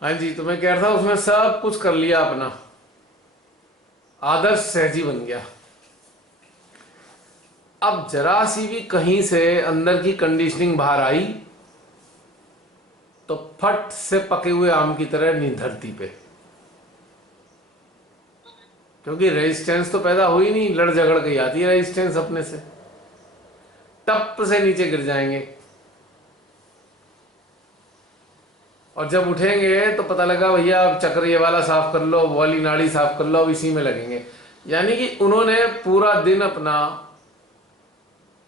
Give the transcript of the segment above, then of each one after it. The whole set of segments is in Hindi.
हाँ जी, तो मैं कह रहा था उसमें सब कुछ कर लिया अपना, आदर्श सहजी बन गया। अब जरा सी भी कहीं से अंदर की कंडीशनिंग बाहर आई तो फट से पके हुए आम की तरह नींद धरती पे। क्योंकि रेजिस्टेंस तो पैदा हुई नहीं, लड़ झगड़ के आती है रेजिस्टेंस अपने से, टप से नीचे गिर जाएंगे। और जब उठेंगे तो पता लगा भैया अब चक्र ये वाला साफ कर लो, वो वाली नाड़ी साफ कर लो, अब इसी में लगेंगे। यानी कि उन्होंने पूरा दिन अपना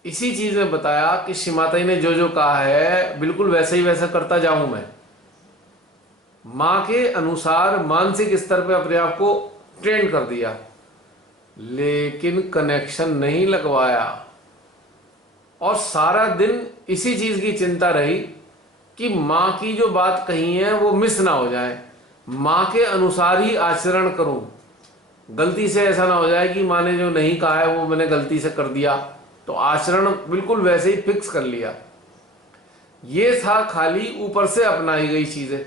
इसी चीज में बताया कि श्रीमाता जी ने जो जो कहा है बिल्कुल वैसे ही वैसा करता जाऊं मैं। मां के अनुसार मानसिक स्तर पे अपने आप को ट्रेन कर दिया, लेकिन कनेक्शन नहीं लगवाया। और सारा दिन इसी चीज की चिंता रही कि मां की जो बात कही है वो मिस ना हो जाए, मां के अनुसार ही आचरण करूं। गलती से ऐसा ना हो जाए कि मां ने जो नहीं कहा है वो मैंने गलती से कर दिया, तो आचरण बिल्कुल वैसे ही फिक्स कर लिया। ये था खाली ऊपर से अपनाई गई चीजें,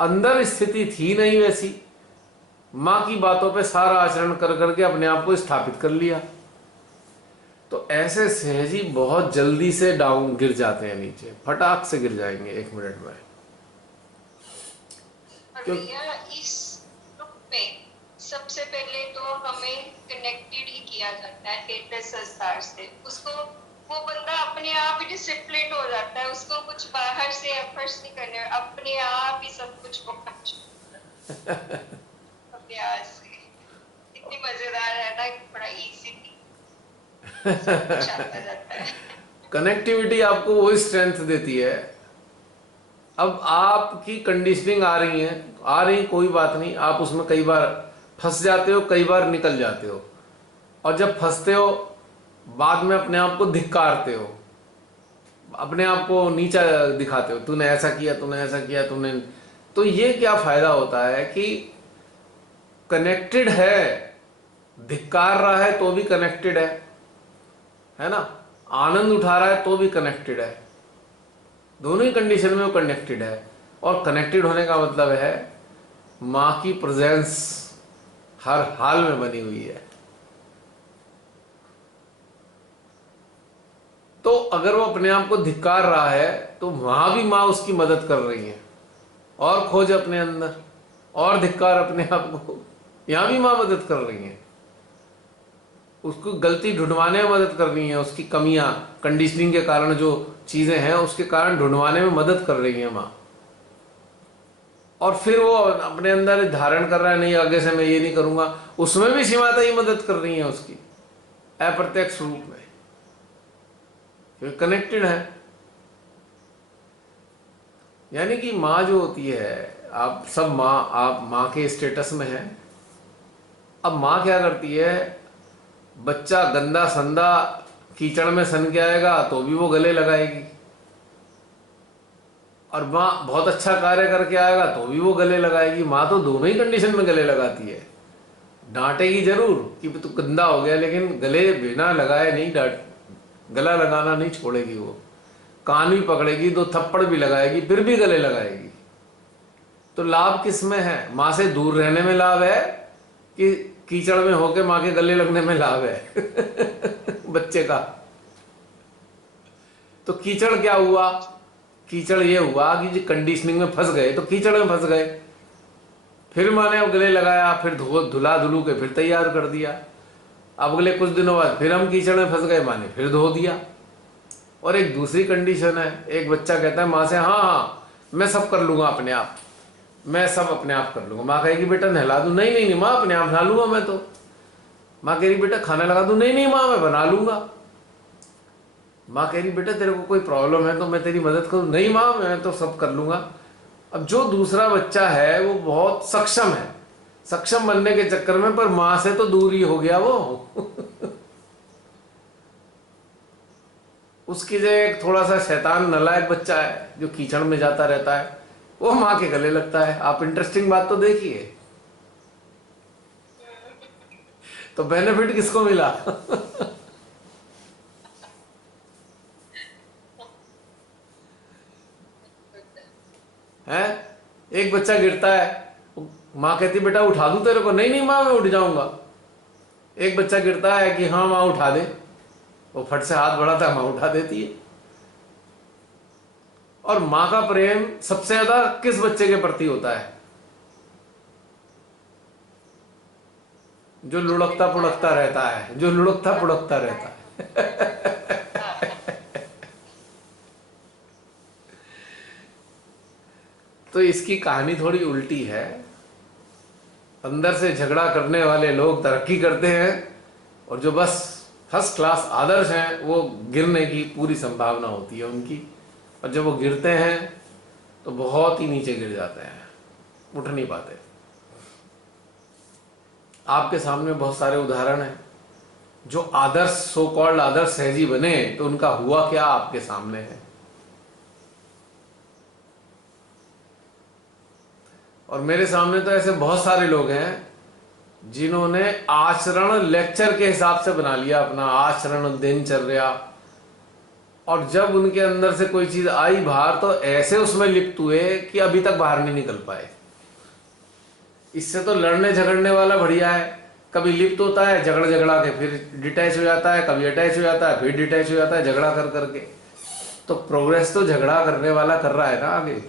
अंदर स्थिति थी नहीं वैसी। मां की बातों पे सारा आचरण कर करके अपने आप को स्थापित कर लिया। तो ऐसे सहजी बहुत जल्दी से डाउन गिर जाते हैं, नीचे फटाक से गिर जाएंगे 1 मिनट में। और क्यों? भैया इस ग्रुप में सबसे पहले तो हमें कनेक्टेड ही किया जाता है हेडलेस संस्कार से। उसको वो बंदा अपने आप ही डिसिप्लिन हो जाता है, उसको कुछ बाहर से एफर्ट्स नहीं करने, अपने आप ही सब कुछ अभ्यास से। इतनी मजेदार है ना कि बड़ा इजी सब कुछ आता जाता है। कनेक्टिविटी आपको वही स्ट्रेंथ देती है। अब आपकी कंडीशनिंग आ रही है, आ रही कोई बात नहीं, आप उसमें कई बार फंस जाते हो, कई बार निकल जाते हो। और जब फंसते हो बाद में अपने आप को धिक्कारते हो, अपने आप को नीचा दिखाते हो, तूने ऐसा किया, तूने ऐसा किया, तूने। तो ये क्या फायदा होता है कि कनेक्टेड है, धिक्कार रहा है तो भी कनेक्टेड है ना, आनंद उठा रहा है तो भी कनेक्टेड है। दोनों ही कंडीशन में वो कनेक्टेड है। और कनेक्टेड होने का मतलब है मां की प्रेजेंस हर हाल में बनी हुई है। तो अगर वो अपने आप को धिक्कार रहा है तो वहां भी मां उसकी मदद कर रही है, और खोज अपने अंदर, और धिक्कार अपने आप को, यहां भी मां मदद कर रही है। उसको गलती ढूंढवाने में मदद कर रही है, उसकी कमियां कंडीशनिंग के कारण जो चीजें हैं उसके कारण ढूंढवाने में मदद कर रही है मां। और फिर वो अपने अंदर धारण कर रहा है, नहीं आगे से मैं ये नहीं करूंगा, उसमें भी सीमाता ही मदद कर रही है उसकी, अप्रत्यक्ष रूप में, क्योंकि कनेक्टेड है। यानी कि माँ जो होती है, आप सब माँ, आप माँ के स्टेटस में हैं। अब माँ क्या करती है, बच्चा गंदा संदा कीचड़ में सन के आएगा तो भी वो गले लगाएगी, और माँ बहुत अच्छा कार्य करके आएगा तो भी वो गले लगाएगी। माँ तो दोनों ही कंडीशन में गले लगाती है। डांटेगी जरूर कि तू गंदा हो गया, लेकिन गले बिना लगाए नहीं, डांट, गला लगाना नहीं छोड़ेगी वो। कान भी पकड़ेगी, 2 थप्पड़ भी लगाएगी, फिर भी गले लगाएगी। तो लाभ किस में है, माँ से दूर रहने में लाभ है कि कीचड़ में होके माँ के गले लगने में लाभ है बच्चे का। तो कीचड़ क्या हुआ, कीचड़ ये हुआ कि जो कंडीशनिंग में फंस गए तो कीचड़ में फंस गए। फिर माँ ने गले लगाया, फिर धुला धुलू के फिर तैयार कर दिया। अब अगले कुछ दिनों बाद फिर हम कीचड़ में फंस गए, माँ ने फिर धो दिया। और एक दूसरी कंडीशन है, एक बच्चा कहता है माँ से, हाँ हाँ मैं सब कर लूंगा अपने आप, मैं सब अपने आप कर लूंगा। माँ कहेगी बेटा नहला दूं, नहीं नहीं नहीं माँ अपने आप नहा लूंगा मैं तो। माँ कह रही बेटा खाना लगा दूं, नहीं नहीं माँ मैं बना लूंगा। माँ कह रही बेटा तेरे को कोई प्रॉब्लम है तो मैं तेरी मदद करूं, नहीं माँ मैं तो सब कर लूंगा। अब जो दूसरा बच्चा है वो बहुत सक्षम है, सक्षम बनने के चक्कर में पर माँ से तो दूर ही हो गया वो उसकी जगह एक थोड़ा सा शैतान नालायक बच्चा है जो कीचड़ में जाता रहता है, वो माँ के गले लगता है। आप इंटरेस्टिंग बात तो देखिए, तो बेनिफिट किसको मिला है? एक बच्चा गिरता है, माँ कहती बेटा उठा दूं तेरे को, नहीं नहीं माँ मैं उठ जाऊंगा। एक बच्चा गिरता है कि हाँ माँ उठा दे, वो फट से हाथ बढ़ाता है, माँ उठा देती है। और माँ का प्रेम सबसे ज्यादा किस बच्चे के प्रति होता है? जो जो लुढ़कता गिरता है। पुढ़कता रहता है, जो लुढ़कता हाँ, पुढ़कता गिरता रहता है। है। हाँ। तो इसकी कहानी थोड़ी उल्टी है। अंदर से झगड़ा करने वाले लोग तरक्की करते हैं, और जो बस फर्स्ट क्लास आदर्श हैं वो गिरने की पूरी संभावना होती है उनकी। और जब वो गिरते हैं तो बहुत ही नीचे गिर जाते हैं, उठ नहीं पाते। आपके सामने बहुत सारे उदाहरण हैं जो आदर्श, सो कॉल्ड आदर्श सहजी बने, तो उनका हुआ क्या आपके सामने है। और मेरे सामने तो ऐसे बहुत सारे लोग हैं जिन्होंने आचरण लेक्चर के हिसाब से बना लिया अपना आचरण, दिनचर्या, और जब उनके अंदर से कोई चीज आई बाहर तो ऐसे उसमें लिप्त हुए कि अभी तक बाहर नहीं निकल पाए। इससे तो लड़ने झगड़ने वाला बढ़िया है, कभी लिप्त होता है, झगड़ झगड़ा के फिर डिटैच हो जाता है, कभी अटैच हो जाता है, फिर डिटैच हो जाता है, झगड़ा कर करके। तो प्रोग्रेस तो झगड़ा करने वाला कर रहा है ना आगे।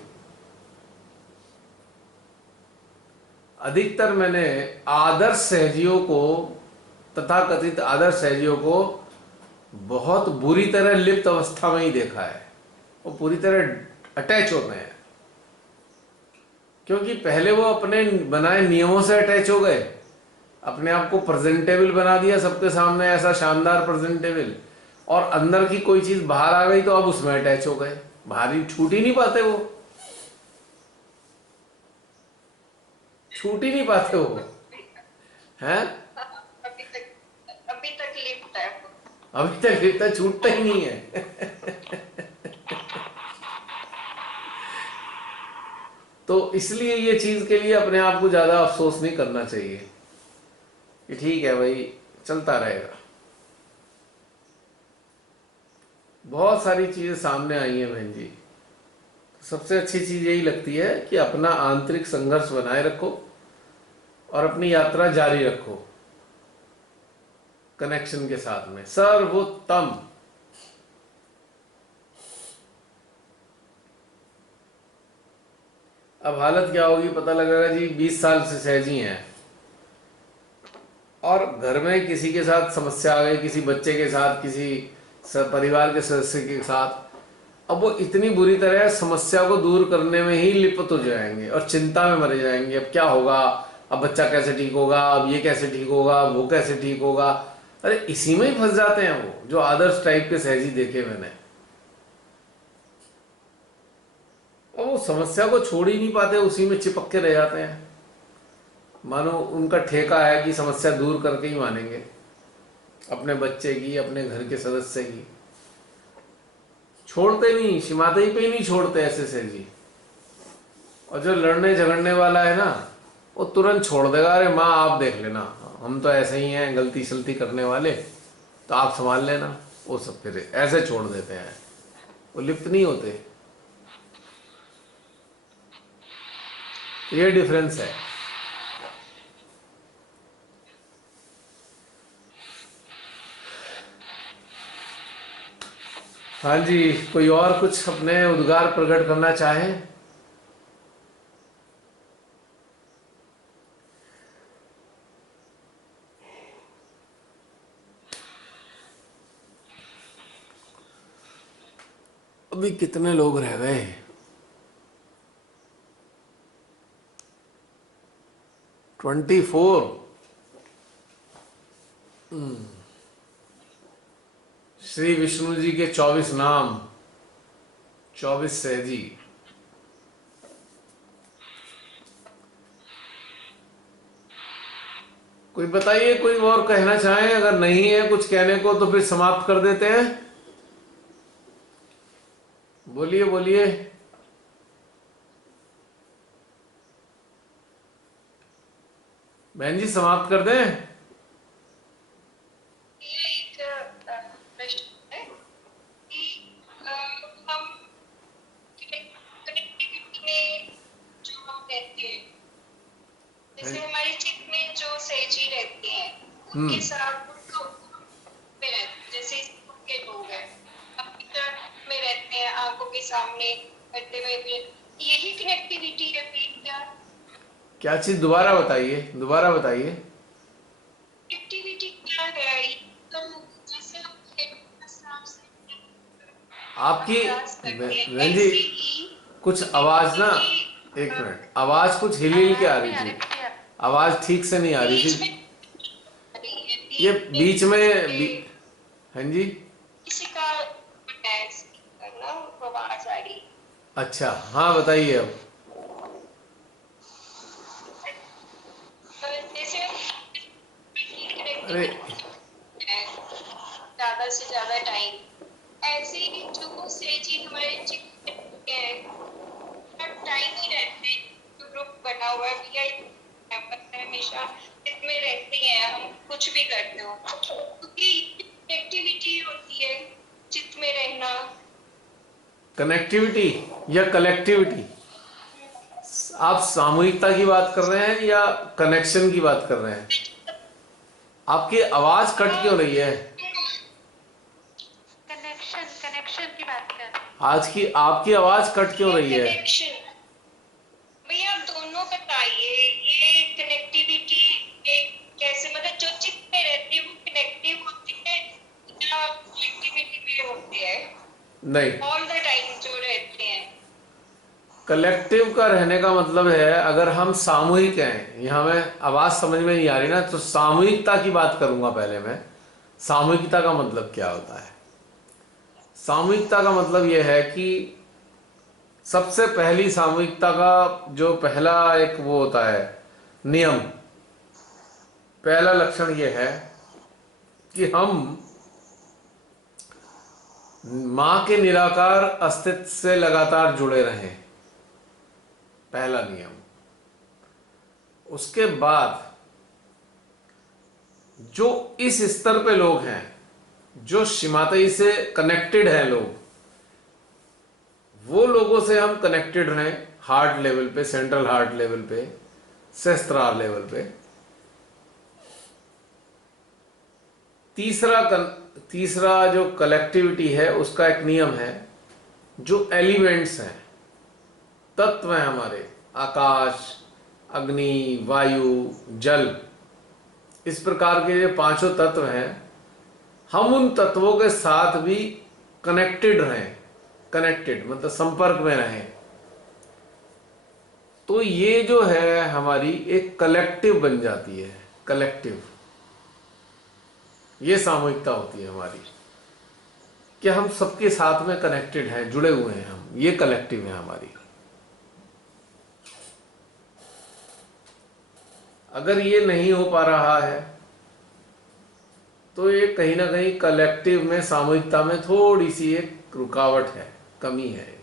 अधिकतर मैंने आदर्श सहजियों को, तथाकथित आदर्श सहजियों को बहुत बुरी तरह लिप्त अवस्था में ही देखा है। वो पूरी तरह अटैच होते हैं, क्योंकि पहले वो अपने बनाए नियमों से अटैच हो गए, अपने आप को प्रेजेंटेबल बना दिया सबके सामने, ऐसा शानदार प्रेजेंटेबल, और अंदर की कोई चीज बाहर आ गई तो अब उसमें अटैच हो गए, बाहर ही छूट ही नहीं पाते, वो छूट ही नहीं पाते वो, हैं। अभी तक लिप्त है वो। अभी तक इतना छूटता ही नहीं है। तो इसलिए ये चीज के लिए अपने आप को ज्यादा अफसोस नहीं करना चाहिए कि ठीक है भाई चलता रहेगा। बहुत सारी चीजें सामने आई हैं बहन जी। सबसे अच्छी चीज यही लगती है कि अपना आंतरिक संघर्ष बनाए रखो और अपनी यात्रा जारी रखो कनेक्शन के साथ में, सर्वोत्तम। अब हालत क्या होगी पता लगेगा जी, 20 साल से सहजी हैं और घर में किसी के साथ समस्या आ गई, किसी बच्चे के साथ, किसी परिवार के सदस्य के साथ, अब वो इतनी बुरी तरह समस्या को दूर करने में ही लिप्त हो जाएंगे और चिंता में मरे जाएंगे। अब क्या होगा, अब बच्चा कैसे ठीक होगा, अब ये कैसे ठीक होगा, वो कैसे ठीक होगा। अरे इसी में ही फंस जाते हैं वो जो आदर्श टाइप के सहजी देखे मैंने। और वो समस्या को छोड़ ही नहीं पाते, उसी में चिपक के रह जाते हैं, मानो उनका ठेका है कि समस्या दूर करके ही मानेंगे, अपने बच्चे की, अपने घर के सदस्य की। छोड़ते नहीं, शिमाते ही पे ही नहीं छोड़ते ऐसे से जी। और जो लड़ने झगड़ने वाला है ना, वो तुरंत छोड़ देगा, अरे माँ आप देख लेना, हम तो ऐसे ही हैं गलती सलती करने वाले, तो आप संभाल लेना। वो सब फिर ऐसे छोड़ देते हैं, वो लिप्त नहीं होते। ये डिफरेंस है। हाँ जी, कोई और कुछ अपने उद्गार प्रकट करना चाहे? अभी कितने लोग रह गए? 24। श्री विष्णु जी के 24 नाम, 24 सहजी। कोई बताइए, कोई और कहना चाहें? अगर नहीं है कुछ कहने को तो फिर समाप्त कर देते हैं। बोलिए बोलिए। बहन जी समाप्त कर दें? ये एक प्रश्न है कि हम कनेक्टिविटी में जो रहती है। जैसे हमारी चित में जो सहजी रहते हैं उनके हम्म। साथ उनको में रहते, जैसे इस ग्रुप के लोग हैं अपनी तरफ में रहते हैं, आंखों के सामने करते हुए भी, यही कनेक्टिविटी है फिर क्या? क्या चीज, दोबारा बताइए, दोबारा बताइए। कनेक्टिविटी क्या है? तो जैसे हम सांप से आपकी अभ्यास करते हैं बहन जी, ऐसे ही कुछ आवाज ना, एक अ, मिनट, आवाज कुछ हिल हिल के आ आवाज रही नहीं आ थी, रही है, आवाज ठीक से नहीं आ रही बीच में थी। आ रही है, ये बीच किसी में पे हाँ जी। किसी का है स्पीकर ना, आवाज आ रही। अच्छा, हाँ बताइए अब। जैसे अरे, कनेक्टिविटी है ज्यादा से ज्यादा टाइम, ऐसे ही जो से चीज हमारे चित्र है टाइम ही रहते हैं। जो ग्रुप बना हुआ है वीआई हमेशा इसमें रहते हैं, हम कुछ भी करते हो क्योंकि एक्टिविटी होती है चित्त में रहना। कनेक्टिविटी या कलेक्टिविटी, आप सामूहिकता की बात कर रहे हैं या कनेक्शन की बात कर रहे हैं? आपकी आवाज कट क्यों रही है? कनेक्शन कनेक्शन की बात कर रहे आज की आपकी आवाज कट क्यों हैं। रही है? कनेक्शन भैया आप दोनों बताइए, ये कनेक्टिविटी कैसे, मतलब जो चित्त में रहती है वो कनेक्टिव होती है या कनेक्टिविटी में होती है नहीं, ऑल द टाइम जो रहते हैं? कलेक्टिव का रहने का मतलब है, अगर हम सामूहिक हैं, यहाँ में आवाज समझ में नहीं आ रही ना, तो सामूहिकता की बात करूंगा पहले मैं। सामूहिकता का मतलब क्या होता है? सामूहिकता का मतलब यह है कि सबसे पहली सामूहिकता का जो पहला एक वो होता है नियम, पहला लक्षण यह है कि हम मां के निराकार अस्तित्व से लगातार जुड़े रहें, पहला नियम। उसके बाद जो इस स्तर पे लोग हैं, जो शिमातई से कनेक्टेड हैं लोग, वो लोगों से हम कनेक्टेड रहें हार्ट लेवल पे, सेंट्रल हार्ट लेवल पे, सहस्त्रार लेवल पे। तीसरा जो कलेक्टिविटी है उसका एक नियम है, जो एलिमेंट्स हैं, तत्व हैं हमारे, आकाश, अग्नि, वायु, जल, इस प्रकार के जो पांचों तत्व हैं, हम उन तत्वों के साथ भी कनेक्टेड रहें। कनेक्टेड मतलब संपर्क में रहें। तो ये जो है हमारी एक कलेक्टिव बन जाती है, कलेक्टिव। ये सामूहिकता होती है हमारी, कि हम सबके साथ में कनेक्टेड हैं, जुड़े हुए हैं हम, ये कलेक्टिव है हमारी। अगर ये नहीं हो पा रहा है तो ये कहीं ना कहीं कलेक्टिव में, सामूहिकता में थोड़ी सी एक रुकावट है, कमी है।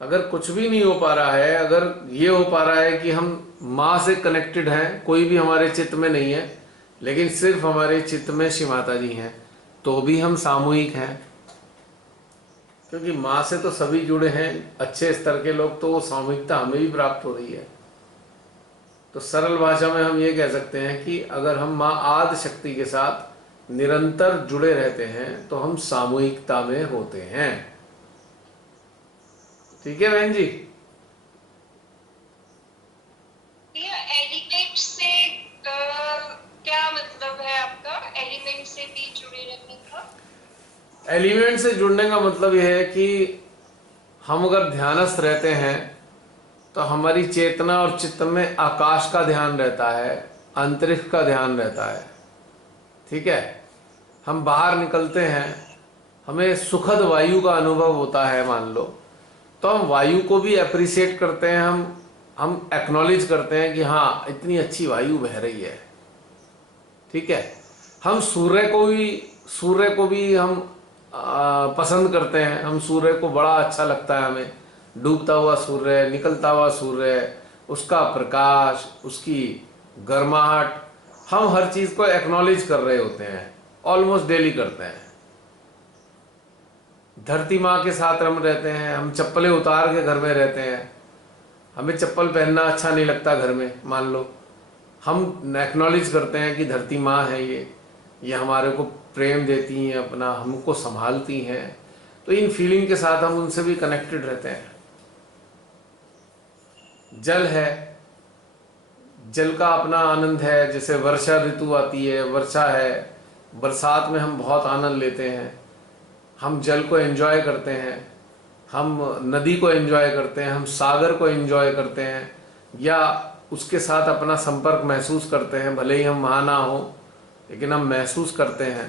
अगर कुछ भी नहीं हो पा रहा है, अगर ये हो पा रहा है कि हम माँ से कनेक्टेड हैं, कोई भी हमारे चित्त में नहीं है, लेकिन सिर्फ हमारे चित्त में श्री माता जी हैं, तो भी हम सामूहिक हैं, क्योंकि माँ से तो सभी जुड़े हैं अच्छे स्तर के लोग, तो वो सामूहिकता हमें भी प्राप्त हो रही है। तो सरल भाषा में हम ये कह सकते हैं कि अगर हम माँ आदि शक्ति के साथ निरंतर जुड़े रहते हैं तो हम सामूहिकता में होते हैं। ठीक है बहन जी? एलिमेंट से क्या मतलब है आपका, एलिमेंट से भी जुड़े रहने का? एलिमेंट से जुड़ने का मतलब यह है कि हम अगर ध्यानस्थ रहते हैं तो हमारी चेतना और चित्त में आकाश का ध्यान रहता है, अंतरिक्ष का ध्यान रहता है। ठीक है, हम बाहर निकलते हैं, हमें सुखद वायु का अनुभव होता है मान लो, तो हम वायु को भी अप्रिशिएट करते हैं, हम एक्नॉलेज करते हैं कि हाँ इतनी अच्छी वायु बह रही है। ठीक है, हम सूर्य को भी हम पसंद करते हैं, हम सूर्य को बड़ा अच्छा लगता है हमें, डूबता हुआ सूर्य, निकलता हुआ सूर्य, उसका प्रकाश, उसकी गर्माहट, हम हर चीज को एक्नॉलेज कर रहे होते हैं, ऑलमोस्ट डेली करते हैं। धरती माँ के साथ हम रहते हैं, हम चप्पलें उतार के घर में रहते हैं, हमें चप्पल पहनना अच्छा नहीं लगता घर में, मान लो हम एक्नॉलेज करते हैं कि धरती माँ है ये हमारे को प्रेम देती हैं, अपना हमको संभालती हैं, तो इन फीलिंग के साथ हम उनसे भी कनेक्टेड रहते हैं। जल है, जल का अपना आनंद है, जैसे वर्षा ऋतु आती है, वर्षा है, बरसात में हम बहुत आनंद लेते हैं, हम जल को एंजॉय करते हैं, हम नदी को एंजॉय करते हैं, हम सागर को एंजॉय करते हैं, या उसके साथ अपना संपर्क महसूस करते हैं, भले ही हम वहाँ ना हो लेकिन हम महसूस करते हैं।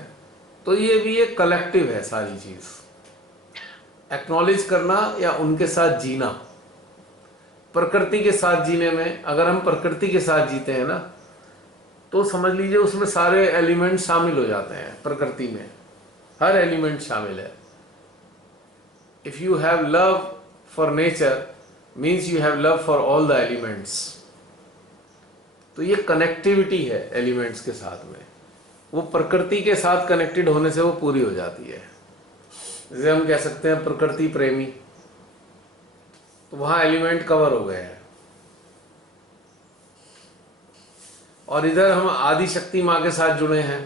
तो ये भी एक कलेक्टिव है सारी चीज़, एक्नॉलेज करना या उनके साथ जीना। प्रकृति के साथ जीने में, अगर हम प्रकृति के साथ जीते हैं ना, तो समझ लीजिए उसमें सारे एलिमेंट शामिल हो जाते हैं। प्रकृति में हर एलिमेंट शामिल है। If you have love for nature means you have love for all the elements. तो ये कनेक्टिविटी है एलिमेंट्स के साथ में, वो प्रकृति के साथ कनेक्टेड होने से वो पूरी हो जाती है। जैसे हम कह सकते हैं प्रकृति प्रेमी, तो वहां एलिमेंट कवर हो गए हैं। और इधर हम आदि शक्ति माँ के साथ जुड़े हैं,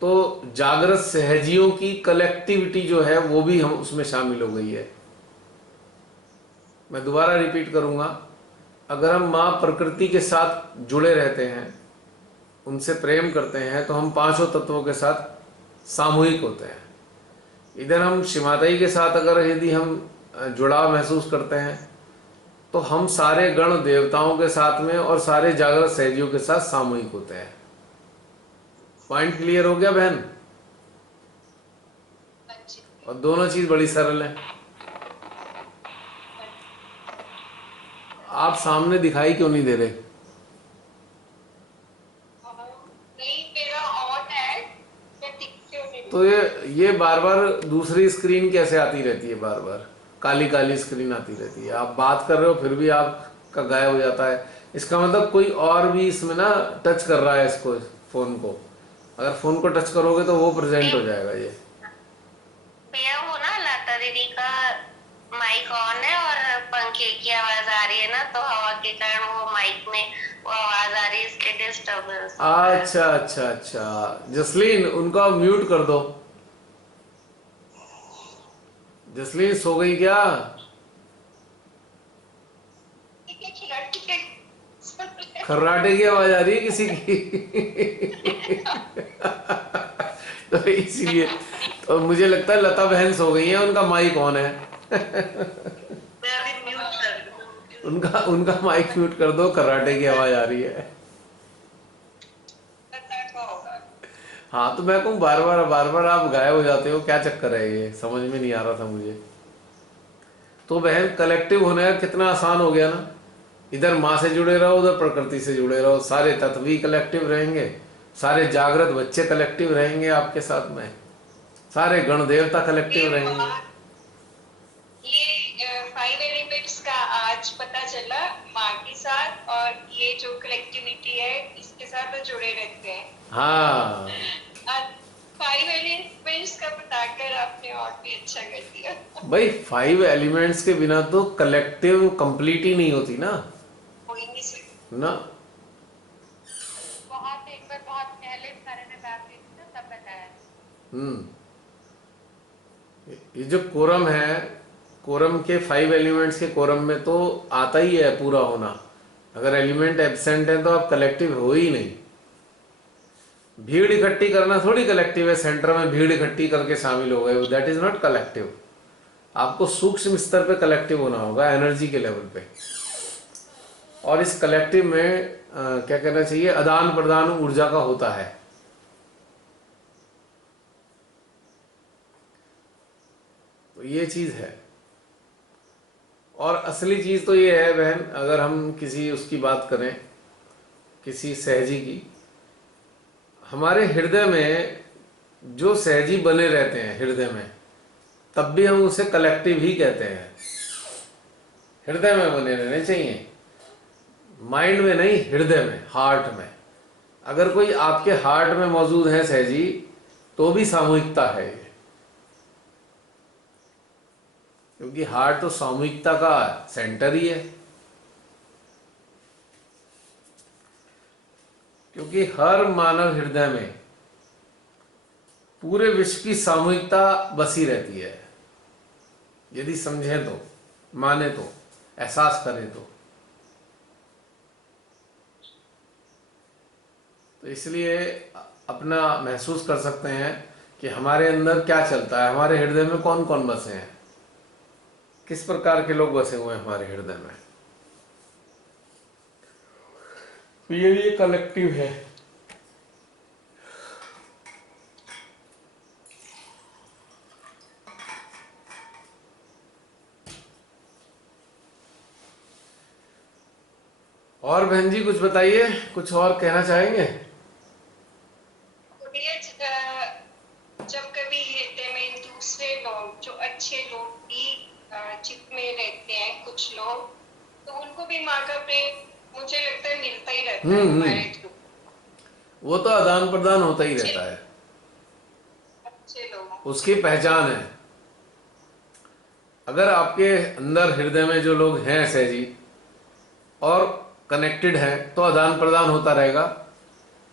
तो जागृत सहजियों की कलेक्टिविटी जो है वो भी हम उसमें शामिल हो गई है। मैं दोबारा रिपीट करूंगा, अगर हम माँ प्रकृति के साथ जुड़े रहते हैं, उनसे प्रेम करते हैं, तो हम पांचों तत्वों के साथ सामूहिक होते हैं। इधर हम शिमाताई के साथ अगर यदि हम जुड़ाव महसूस करते हैं, तो हम सारे गण देवताओं के साथ में और सारे जागृत सहजियों के साथ सामूहिक होते हैं। पॉइंट क्लियर हो गया बहन? और दोनों चीज बड़ी सरल है। आप सामने दिखाई क्यों नहीं दे रहे? नहीं, मेरा ऑन है, मैं दिख क्यों नहीं? तो ये बार बार दूसरी स्क्रीन कैसे आती रहती है? बार बार काली काली स्क्रीन आती रहती है। आप बात कर रहे हो फिर भी आपका गायब हो जाता है। इसका मतलब कोई और भी इसमें ना टच कर रहा है इसको, फोन को। अगर फोन को टच करोगे तो वो प्रेजेंट हो जाएगा। ये भैया वो ना लता दीदी का माइक ऑन है और पंखे की आवाज आ रही है ना, तो हवा के कारण वो माइक में वो आवाज आ रही है, इसके डिस्टर्बेंस। अच्छा अच्छा अच्छा, जसलीन उनका म्यूट कर दो। जसलीन सो गई क्या? खर्राटे की आवाज आ रही है किसी की? तो इसीलिए तो मुझे लगता है लता बहन सो गई है, उनका माइक ऑन है। उनका उनका माइक म्यूट कर दो, खर्राटे की आवाज आ रही है। हाँ, तो मैं कहूँ बार बार आप गायब हो जाते हो, क्या चक्कर है? ये समझ में नहीं आ रहा था मुझे। तो बहन कलेक्टिव होने का कितना आसान हो गया ना। इधर माँ से जुड़े रहो, उधर प्रकृति से जुड़े रहो, सारे तत्व भी कलेक्टिव रहेंगे, सारे जागृत बच्चे कलेक्टिव रहेंगे आपके साथ में, सारे गण देवता कलेक्टिव रहेंगे। ये 5 एलिमेंट्स का आज पता चला माँ के साथ, और ये जो कलेक्टिविटी है इसके साथ तो जुड़े रहते हैं। हाँ, 5 एलिमेंट्स का बताकर आपने और भी अच्छा कर दिया भाई 5 एलिमेंट्स के बिना तो कलेक्टिव कंप्लीट ही नहीं होती ना। हो ही नहीं सकता ना, बहुत एक बार बहुत पहले बारे में बात की थी तब बताया। ये जो कोरम है, कोरम के 5 एलिमेंट्स के कोरम में तो आता ही है पूरा होना। अगर एलिमेंट एब्सेंट है तो आप कलेक्टिव हो ही नहीं। भीड़ इकट्ठी करना थोड़ी कलेक्टिव है, सेंटर में भीड़ इकट्ठी करके शामिल हो गए, दैट इज नॉट कलेक्टिव। आपको सूक्ष्म स्तर पे कलेक्टिव होना होगा, एनर्जी के लेवल पे। और इस कलेक्टिव में क्या कहना चाहिए, आदान प्रदान ऊर्जा का होता है। तो ये चीज है। और असली चीज तो ये है बहन, अगर हम किसी उसकी बात करें, किसी सहजी की, हमारे हृदय में जो सहजी बने रहते हैं हृदय में, तब भी हम उसे कलेक्टिव ही कहते हैं। हृदय में बने रहने चाहिए, माइंड में नहीं, हृदय में, हार्ट में। अगर कोई आपके हार्ट में मौजूद है सहजी, तो भी सामूहिकता है ये। क्योंकि हार्ट तो सामूहिकता का सेंटर ही है। क्योंकि हर मानव हृदय में पूरे विश्व की सामूहिकता बसी रहती है, यदि समझें तो, माने तो, एहसास करें तो इसलिए अपना महसूस कर सकते हैं कि हमारे अंदर क्या चलता है, हमारे हृदय में कौन कौन बसे हैं, किस प्रकार के लोग बसे हुए हैं हमारे हृदय में। तो ये कलेक्टिव है। और बहन जी कुछ बताइए, कुछ और कहना चाहेंगे? ये जब कभी हृदय में दूसरे लोग, जो अच्छे लोग भी चित्त में रहते हैं कुछ लोग, तो उनको भी माँ का प्रेम मुझे लगता है मिलता ही रहता है हमारे थ्रू। वो तो आदान प्रदान होता ही अच्छे रहता है, अच्छे लोग। उसकी पहचान है। अगर आपके अंदर हृदय में जो लोग हैं सहजी और कनेक्टेड हैं तो आदान प्रदान होता रहेगा।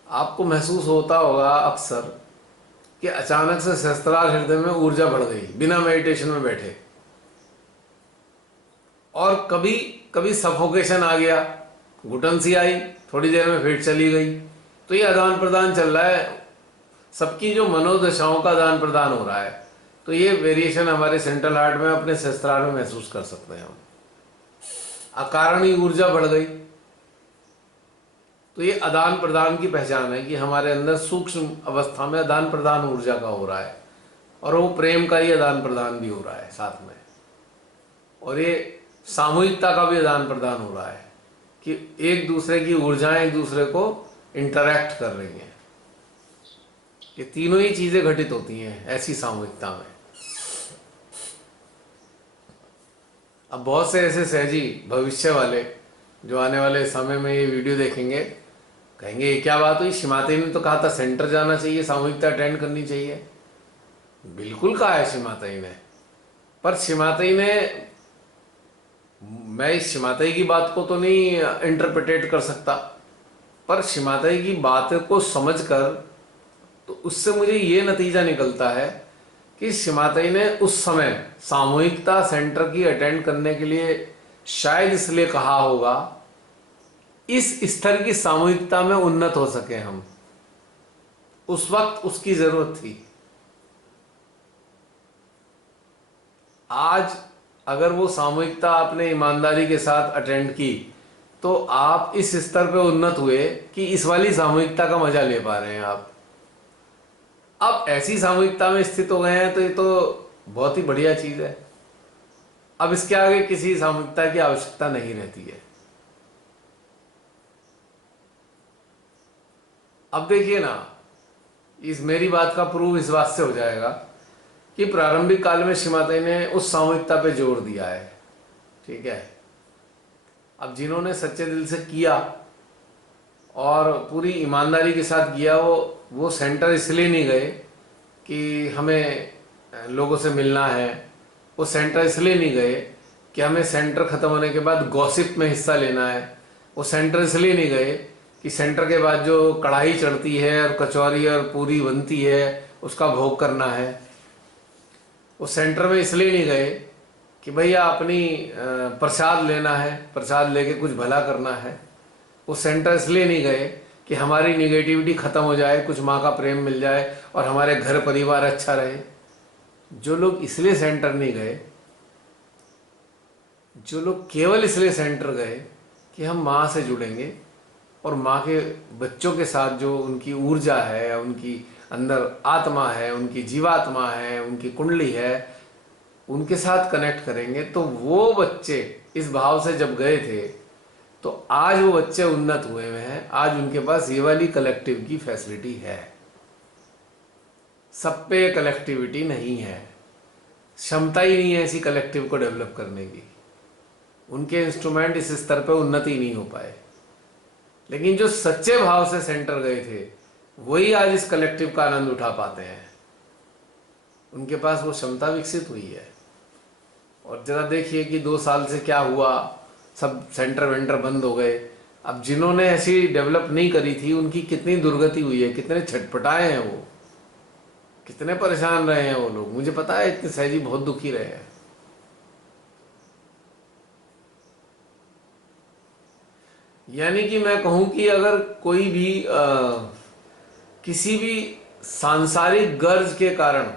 आपको महसूस होता होगा अक्सर कि अचानक से सहस्त्रार हृदय में ऊर्जा बढ़ गई बिना मेडिटेशन में बैठे, और कभी कभी सफोकेशन आ गया, घुटन सी आई, थोड़ी देर में फिर चली गई। तो ये आदान प्रदान चल रहा है, सबकी जो मनोदशाओं का आदान प्रदान हो रहा है। तो ये वेरिएशन हमारे सेंट्रल हार्ट में, अपने सहस्त्रार में महसूस कर सकते हैं हम। अकारण ही ऊर्जा बढ़ गई। तो ये आदान प्रदान की पहचान है कि हमारे अंदर सूक्ष्म अवस्था में आदान प्रदान ऊर्जा का हो रहा है, और वो प्रेम का ही आदान प्रदान भी हो रहा है साथ में, और ये सामूहिकता का भी आदान प्रदान हो रहा है कि एक दूसरे की ऊर्जाएं एक दूसरे को इंटरैक्ट कर रही हैं। ये तीनों ही चीजें घटित होती हैं ऐसी सामूहिकता में। अब बहुत से ऐसे सहजी भविष्य वाले जो आने वाले समय में ये वीडियो देखेंगे, कहेंगे ये क्या बात हुई, शिमाते ने तो कहा था सेंटर जाना चाहिए, सामूहिकता अटेंड करनी चाहिए। बिल्कुल कहा है शिमाताई ने, पर शिमाताई ने, मैं इस शिमाताई की बात को तो नहीं इंटरप्रिटेट कर सकता, पर शिमाताई की बात को समझकर तो उससे मुझे ये नतीजा निकलता है कि शिमाताई ने उस समय सामूहिकता सेंटर की अटेंड करने के लिए शायद इसलिए कहा होगा, इस स्तर की सामूहिकता में उन्नत हो सके हम। उस वक्त उसकी जरूरत थी। आज अगर वो सामूहिकता आपने ईमानदारी के साथ अटेंड की तो आप इस स्तर पे उन्नत हुए कि इस वाली सामूहिकता का मजा ले पा रहे हैं आप। अब ऐसी सामूहिकता में स्थित हो गए हैं तो ये तो बहुत ही बढ़िया चीज है। अब इसके आगे किसी सामूहिकता की आवश्यकता नहीं रहती है। अब देखिए ना, इस मेरी बात का प्रूव इस बात से हो जाएगा कि प्रारंभिक काल में शिमाताई ने उस सामूहिकता पे जोर दिया है, ठीक है। अब जिन्होंने सच्चे दिल से किया और पूरी ईमानदारी के साथ किया, वो सेंटर इसलिए नहीं गए कि हमें लोगों से मिलना है, वो सेंटर इसलिए नहीं गए कि हमें सेंटर खत्म होने के बाद गॉसिप में हिस्सा लेना है, वो सेंटर इसलिए नहीं गए कि सेंटर के बाद जो कढ़ाई चढ़ती है और कचौरी और पूरी बनती है उसका भोग करना है, वो सेंटर में इसलिए नहीं गए कि भैया अपनी प्रसाद लेना है, प्रसाद लेके कुछ भला करना है। वो सेंटर इसलिए नहीं गए कि हमारी निगेटिविटी खत्म हो जाए, कुछ माँ का प्रेम मिल जाए और हमारे घर परिवार अच्छा रहे। जो लोग इसलिए सेंटर नहीं गए, जो लोग केवल इसलिए सेंटर गए कि हम माँ से जुड़ेंगे और माँ के बच्चों के साथ जो उनकी ऊर्जा है, उनकी अंदर आत्मा है, उनकी जीवात्मा है, उनकी कुंडली है, उनके साथ कनेक्ट करेंगे, तो वो बच्चे इस भाव से जब गए थे तो आज वो बच्चे उन्नत हुए हुए हैं। आज उनके पास ये वाली कलेक्टिव की फैसिलिटी है। सब पे कलेक्टिविटी नहीं है, क्षमता ही नहीं है ऐसी कलेक्टिव को डेवलप करने की। उनके इंस्ट्रूमेंट इस स्तर पे उन्नति नहीं हो पाए। लेकिन जो सच्चे भाव से सेंटर गए थे वही आज इस कलेक्टिव का आनंद उठा पाते हैं। उनके पास वो क्षमता विकसित हुई है और जरा देखिए कि 2 साल से क्या हुआ, सब सेंटर वेंटर बंद हो गए। अब जिन्होंने ऐसी डेवलप नहीं करी थी उनकी कितनी दुर्गति हुई है, कितने छटपटाए हैं वो, कितने परेशान रहे हैं वो लोग। मुझे पता है इतने सहजी बहुत दुखी रहे हैं। यानी कि मैं कहूं कि अगर कोई भी किसी भी सांसारिक गर्ज के कारण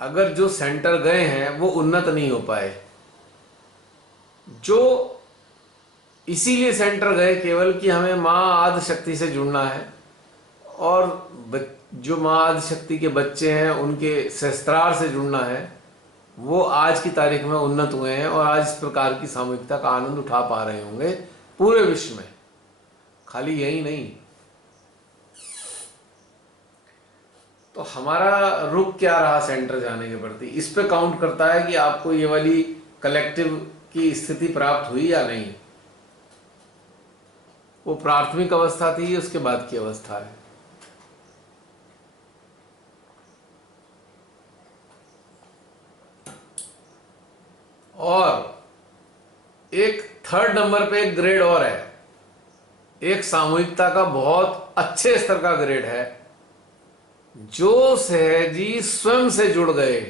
अगर जो सेंटर गए हैं वो उन्नत नहीं हो पाए, जो इसीलिए सेंटर गए केवल कि हमें माँ आदि शक्ति से जुड़ना है, और जो माँ आदि शक्ति के बच्चे हैं उनके सहस्त्रार से जुड़ना है, वो आज की तारीख में उन्नत हुए हैं और आज इस प्रकार की सामूहिकता का आनंद उठा पा रहे होंगे पूरे विश्व में, खाली यही नहीं। तो हमारा रुख क्या रहा सेंटर जाने के प्रति, इस पे काउंट करता है कि आपको ये वाली कलेक्टिव की स्थिति प्राप्त हुई या नहीं। वो प्राथमिक अवस्था थी, उसके बाद की अवस्था है। और एक थर्ड नंबर पे एक ग्रेड और है, एक सामूहिकता का बहुत अच्छे स्तर का ग्रेड है, जो सहजी स्वयं से जुड़ गए,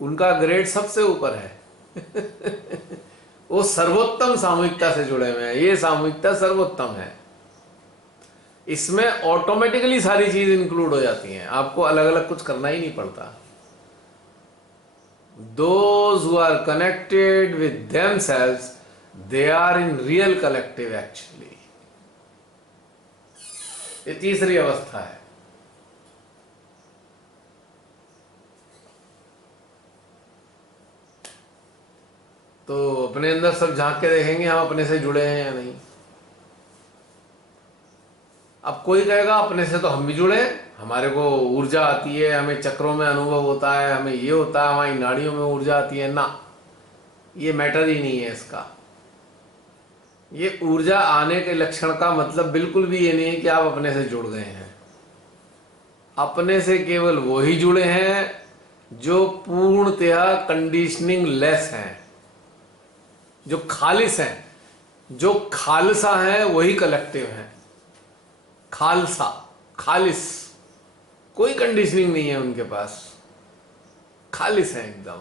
उनका ग्रेड सबसे ऊपर है। वो सर्वोत्तम सामूहिकता से जुड़े हुए हैं। ये सामूहिकता सर्वोत्तम है, इसमें ऑटोमेटिकली सारी चीज इंक्लूड हो जाती हैं, आपको अलग अलग कुछ करना ही नहीं पड़ता। Those who are connected with themselves, they are in real collective actually. ये तीसरी अवस्था है। तो अपने अंदर सब झांक के देखेंगे हम अपने से जुड़े हैं या नहीं। अब कोई कहेगा अपने से तो हम भी जुड़े हैं, हमारे को ऊर्जा आती है, हमें चक्रों में अनुभव होता है, हमें ये होता है, हमारी नाड़ियों में ऊर्जा आती है। ना, ये मैटर ही नहीं है इसका। ये ऊर्जा आने के लक्षण का मतलब बिल्कुल भी ये नहीं है कि आप अपने से जुड़ गए हैं। अपने से केवल वो ही जुड़े हैं जो पूर्णतया कंडीशनिंग लेस हैं, जो खालिस हैं, जो खालसा हैं, वही कलेक्टिव हैं। खालसा, खालिस, कोई कंडीशनिंग नहीं है उनके पास, खालिस है एकदम,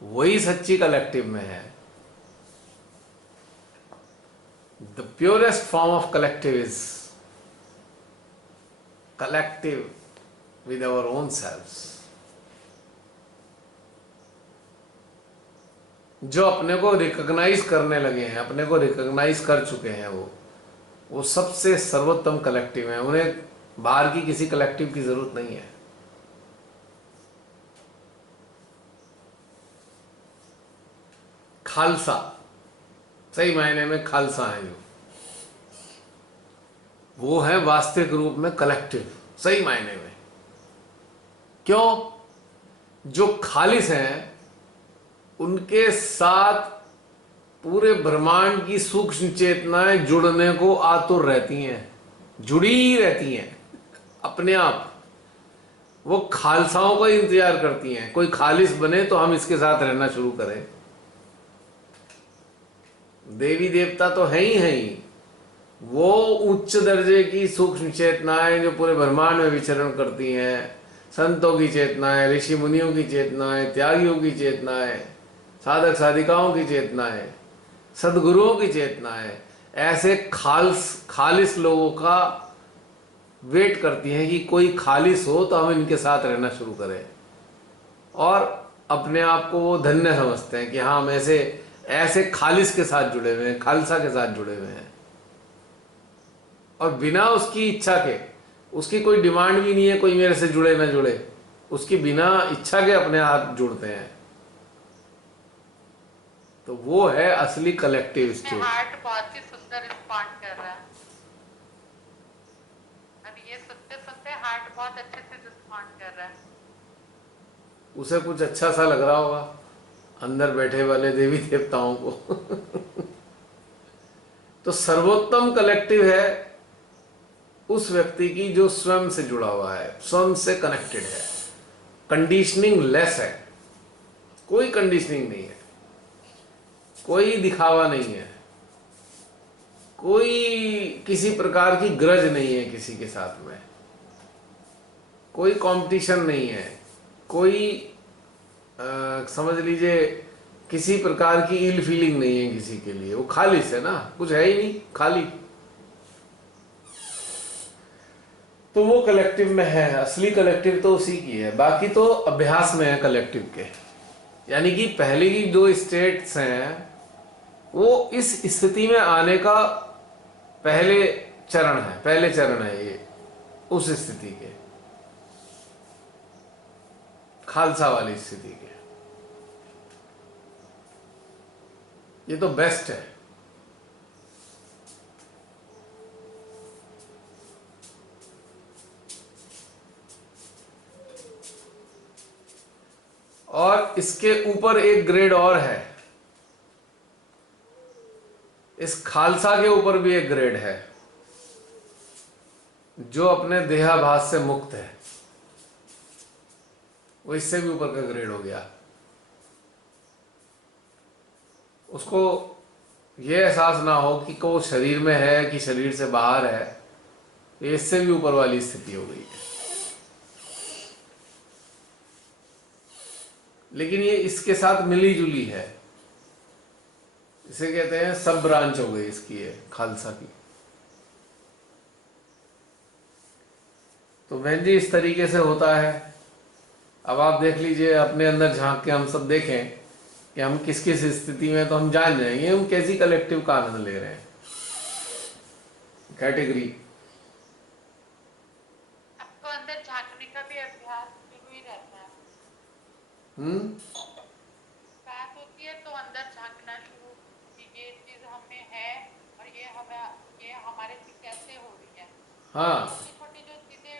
वही सच्ची कलेक्टिव में है। The purest form of collective is collective with our own selves. जो अपने को रिकॉग्नाइज करने लगे हैं, अपने को रिकॉग्नाइज कर चुके हैं, वो सबसे सर्वोत्तम कलेक्टिव है। उन्हें बाहर की किसी कलेक्टिव की जरूरत नहीं है। खालसा, सही मायने में खालसा है जो, वो है वास्तविक रूप में कलेक्टिव, सही मायने में। क्यों? जो खालिस हैं उनके साथ पूरे ब्रह्मांड की सूक्ष्म चेतनाएं जुड़ने को आतुर रहती हैं, जुड़ी ही रहती हैं अपने आप। वो खालसाओं का इंतजार करती हैं, कोई खालिस बने तो हम इसके साथ रहना शुरू करें। देवी देवता तो है ही, वो उच्च दर्जे की सूक्ष्म चेतनाएं जो पूरे ब्रह्मांड में विचरण करती हैं, संतों की चेतनाएं, ऋषि मुनियों की चेतनाएं, त्यागियों की चेतनाएं, साधक साधिकाओं की चेतनाएं, सदगुरुओं की चेतनाएं, ऐसे खालिस लोगों का वेट करती हैं कि कोई खालिस हो तो हम इनके साथ रहना शुरू करें। और अपने आप को वो धन्य समझते हैं कि हाँ, हम ऐसे खालिस के साथ जुड़े हुए हैं, खालसा के साथ जुड़े हुए हैं। और बिना उसकी इच्छा के, उसकी कोई डिमांड भी नहीं है कोई मेरे से जुड़े ना जुड़े, उसकी बिना इच्छा के अपने हाथ जुड़ते हैं। तो वो है असली कलेक्टिव स्टेट। हार्ट बहुत ही सुंदर रिस्पॉन्ड कर रहा है। अब ये सुनते सुनते हार्ट बहुत अच्छे से रिस्पॉन्ड कर रहा है। उसे कुछ अच्छा सा लग रहा होगा अंदर बैठे वाले देवी देवताओं को। तो सर्वोत्तम कलेक्टिव है उस व्यक्ति की जो स्वयं से जुड़ा हुआ है, स्वयं से कनेक्टेड है, कंडीशनिंग लेस है, कोई कंडीशनिंग नहीं है, कोई दिखावा नहीं है, कोई किसी प्रकार की ग्रज नहीं है किसी के साथ में, कोई कंपटीशन नहीं है, कोई समझ लीजिए किसी प्रकार की इल फीलिंग नहीं है किसी के लिए। वो खालिस है ना, कुछ है ही नहीं, खाली। तो वो कलेक्टिव में है, असली कलेक्टिव तो उसी की है, बाकी तो अभ्यास में है कलेक्टिव के। यानी कि पहले की दो स्टेट्स हैं वो इस स्थिति में आने का पहले चरण है ये, उस स्थिति के, खालसा वाली स्थिति के। ये तो बेस्ट है। और इसके ऊपर एक ग्रेड और है, इस खालसा के ऊपर भी एक ग्रेड है जो अपने देहाभास से मुक्त है। वो इससे भी ऊपर का ग्रेड हो गया। उसको ये एहसास ना हो कि वो शरीर में है कि शरीर से बाहर है, ये इससे भी ऊपर वाली स्थिति हो गई है। लेकिन ये इसके साथ मिली जुली है, इसे कहते हैं सब ब्रांच हो गई इसकी, है खालसा की। तो बहन जी इस तरीके से होता है। अब आप देख लीजिए, अपने अंदर झांक के हम सब देखें कि हम किस किस स्थिति में, तो हम जान जाएंगे हम कैसी कलेक्टिव का आनंद ले रहे हैं, कैटेगरी। आपको अंदर झांकने का भी अभ्यास शुरू ही रहता है। बात होती है तो अंदर झांकना शुरू कि ये चीज हमें है और ये हमारे से कैसे हो रही है। हाँ, छोटी छोटी जो चीजें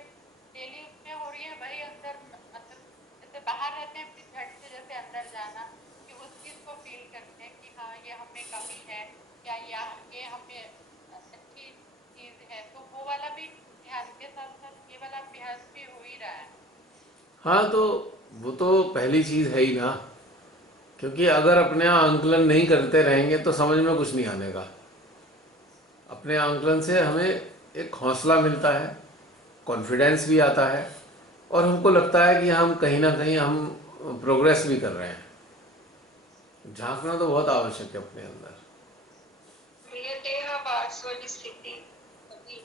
डेली उसमें हो रही है वही अंदर, मतलब जैसे बाहर रहते हैं अपनी झट से जैसे अंदर जाना, कि उस चीज को फील करते हैं कि हाँ ये हमें कमी है या ये हमें अच्छी चीज है। तो वो वाला भी ध्यान के साथ साथ ये वाला अभ्यास भी हो ही रहा है। हाँ, तो वो तो पहली चीज है ही ना, क्योंकि अगर अपने यहाँ आंकलन नहीं करते रहेंगे तो समझ में कुछ नहीं आने का। अपने आंकलन से हमें एक हौसला मिलता है, कॉन्फिडेंस भी आता है, और हमको लगता है कि हम कहीं ना कहीं हम प्रोग्रेस भी कर रहे हैं। झांकना तो बहुत आवश्यक है अपने अंदर। ये देहाभास वाली स्थिति अभी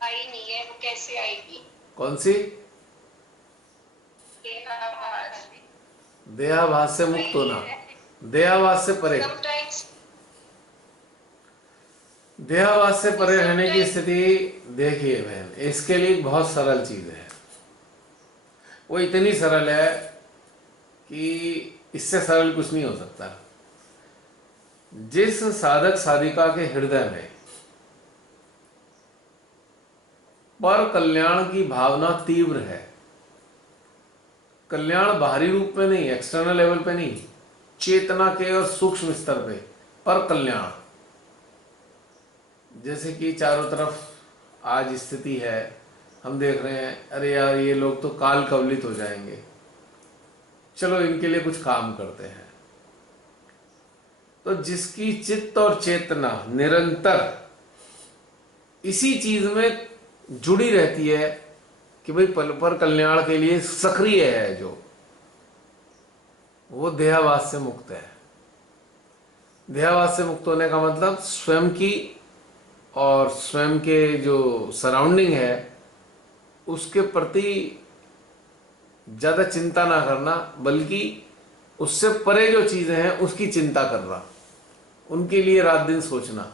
आई नहीं है, वो कैसे आएगी? कौन सी? देहाभास। देहाभास से मुक्त होना, देहाभास से परे, समटाइम्स देहाभास से परे रहने की स्थिति। देखिए बहन, इसके लिए बहुत सरल चीज है, वो इतनी सरल है कि इससे सरल कुछ नहीं हो सकता। जिस साधक साधिका के हृदय में पर कल्याण की भावना तीव्र है, कल्याण बाहरी रूप में नहीं, एक्सटर्नल लेवल पे नहीं, चेतना के और सूक्ष्म स्तर पे पर कल्याण। जैसे कि चारों तरफ आज स्थिति है, हम देख रहे हैं अरे यार ये लोग तो काल कवलित हो जाएंगे, चलो इनके लिए कुछ काम करते हैं। तो जिसकी चित्त और चेतना निरंतर इसी चीज में जुड़ी रहती है कि भाई पल पर कल्याण के लिए सक्रिय है, जो वो देहाभास से मुक्त है। देहाभास से मुक्त होने का मतलब स्वयं की और स्वयं के जो सराउंडिंग है उसके प्रति ज्यादा चिंता ना करना, बल्कि उससे परे जो चीजें हैं उसकी चिंता करना, उनके लिए रात दिन सोचना।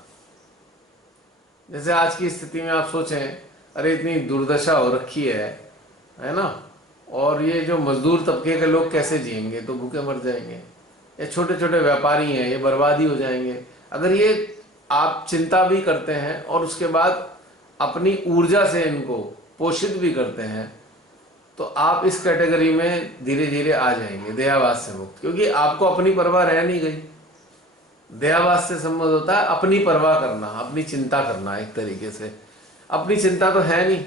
जैसे आज की स्थिति में आप सोचें, अरे इतनी दुर्दशा हो रखी है ना, और ये जो मजदूर तबके के लोग कैसे जिएंगे, तो भूखे मर जाएंगे। ये छोटे छोटे व्यापारी हैं, ये बर्बादी हो जाएंगे। अगर ये आप चिंता भी करते हैं और उसके बाद अपनी ऊर्जा से इनको पोषित भी करते हैं, तो आप इस कैटेगरी में धीरे धीरे आ जाएंगे देहाभास से मुक्त, क्योंकि आपको अपनी परवाह रह नहीं गई। देहाभास से संबंध होता है अपनी परवाह करना, अपनी चिंता करना। एक तरीके से अपनी चिंता तो है नहीं,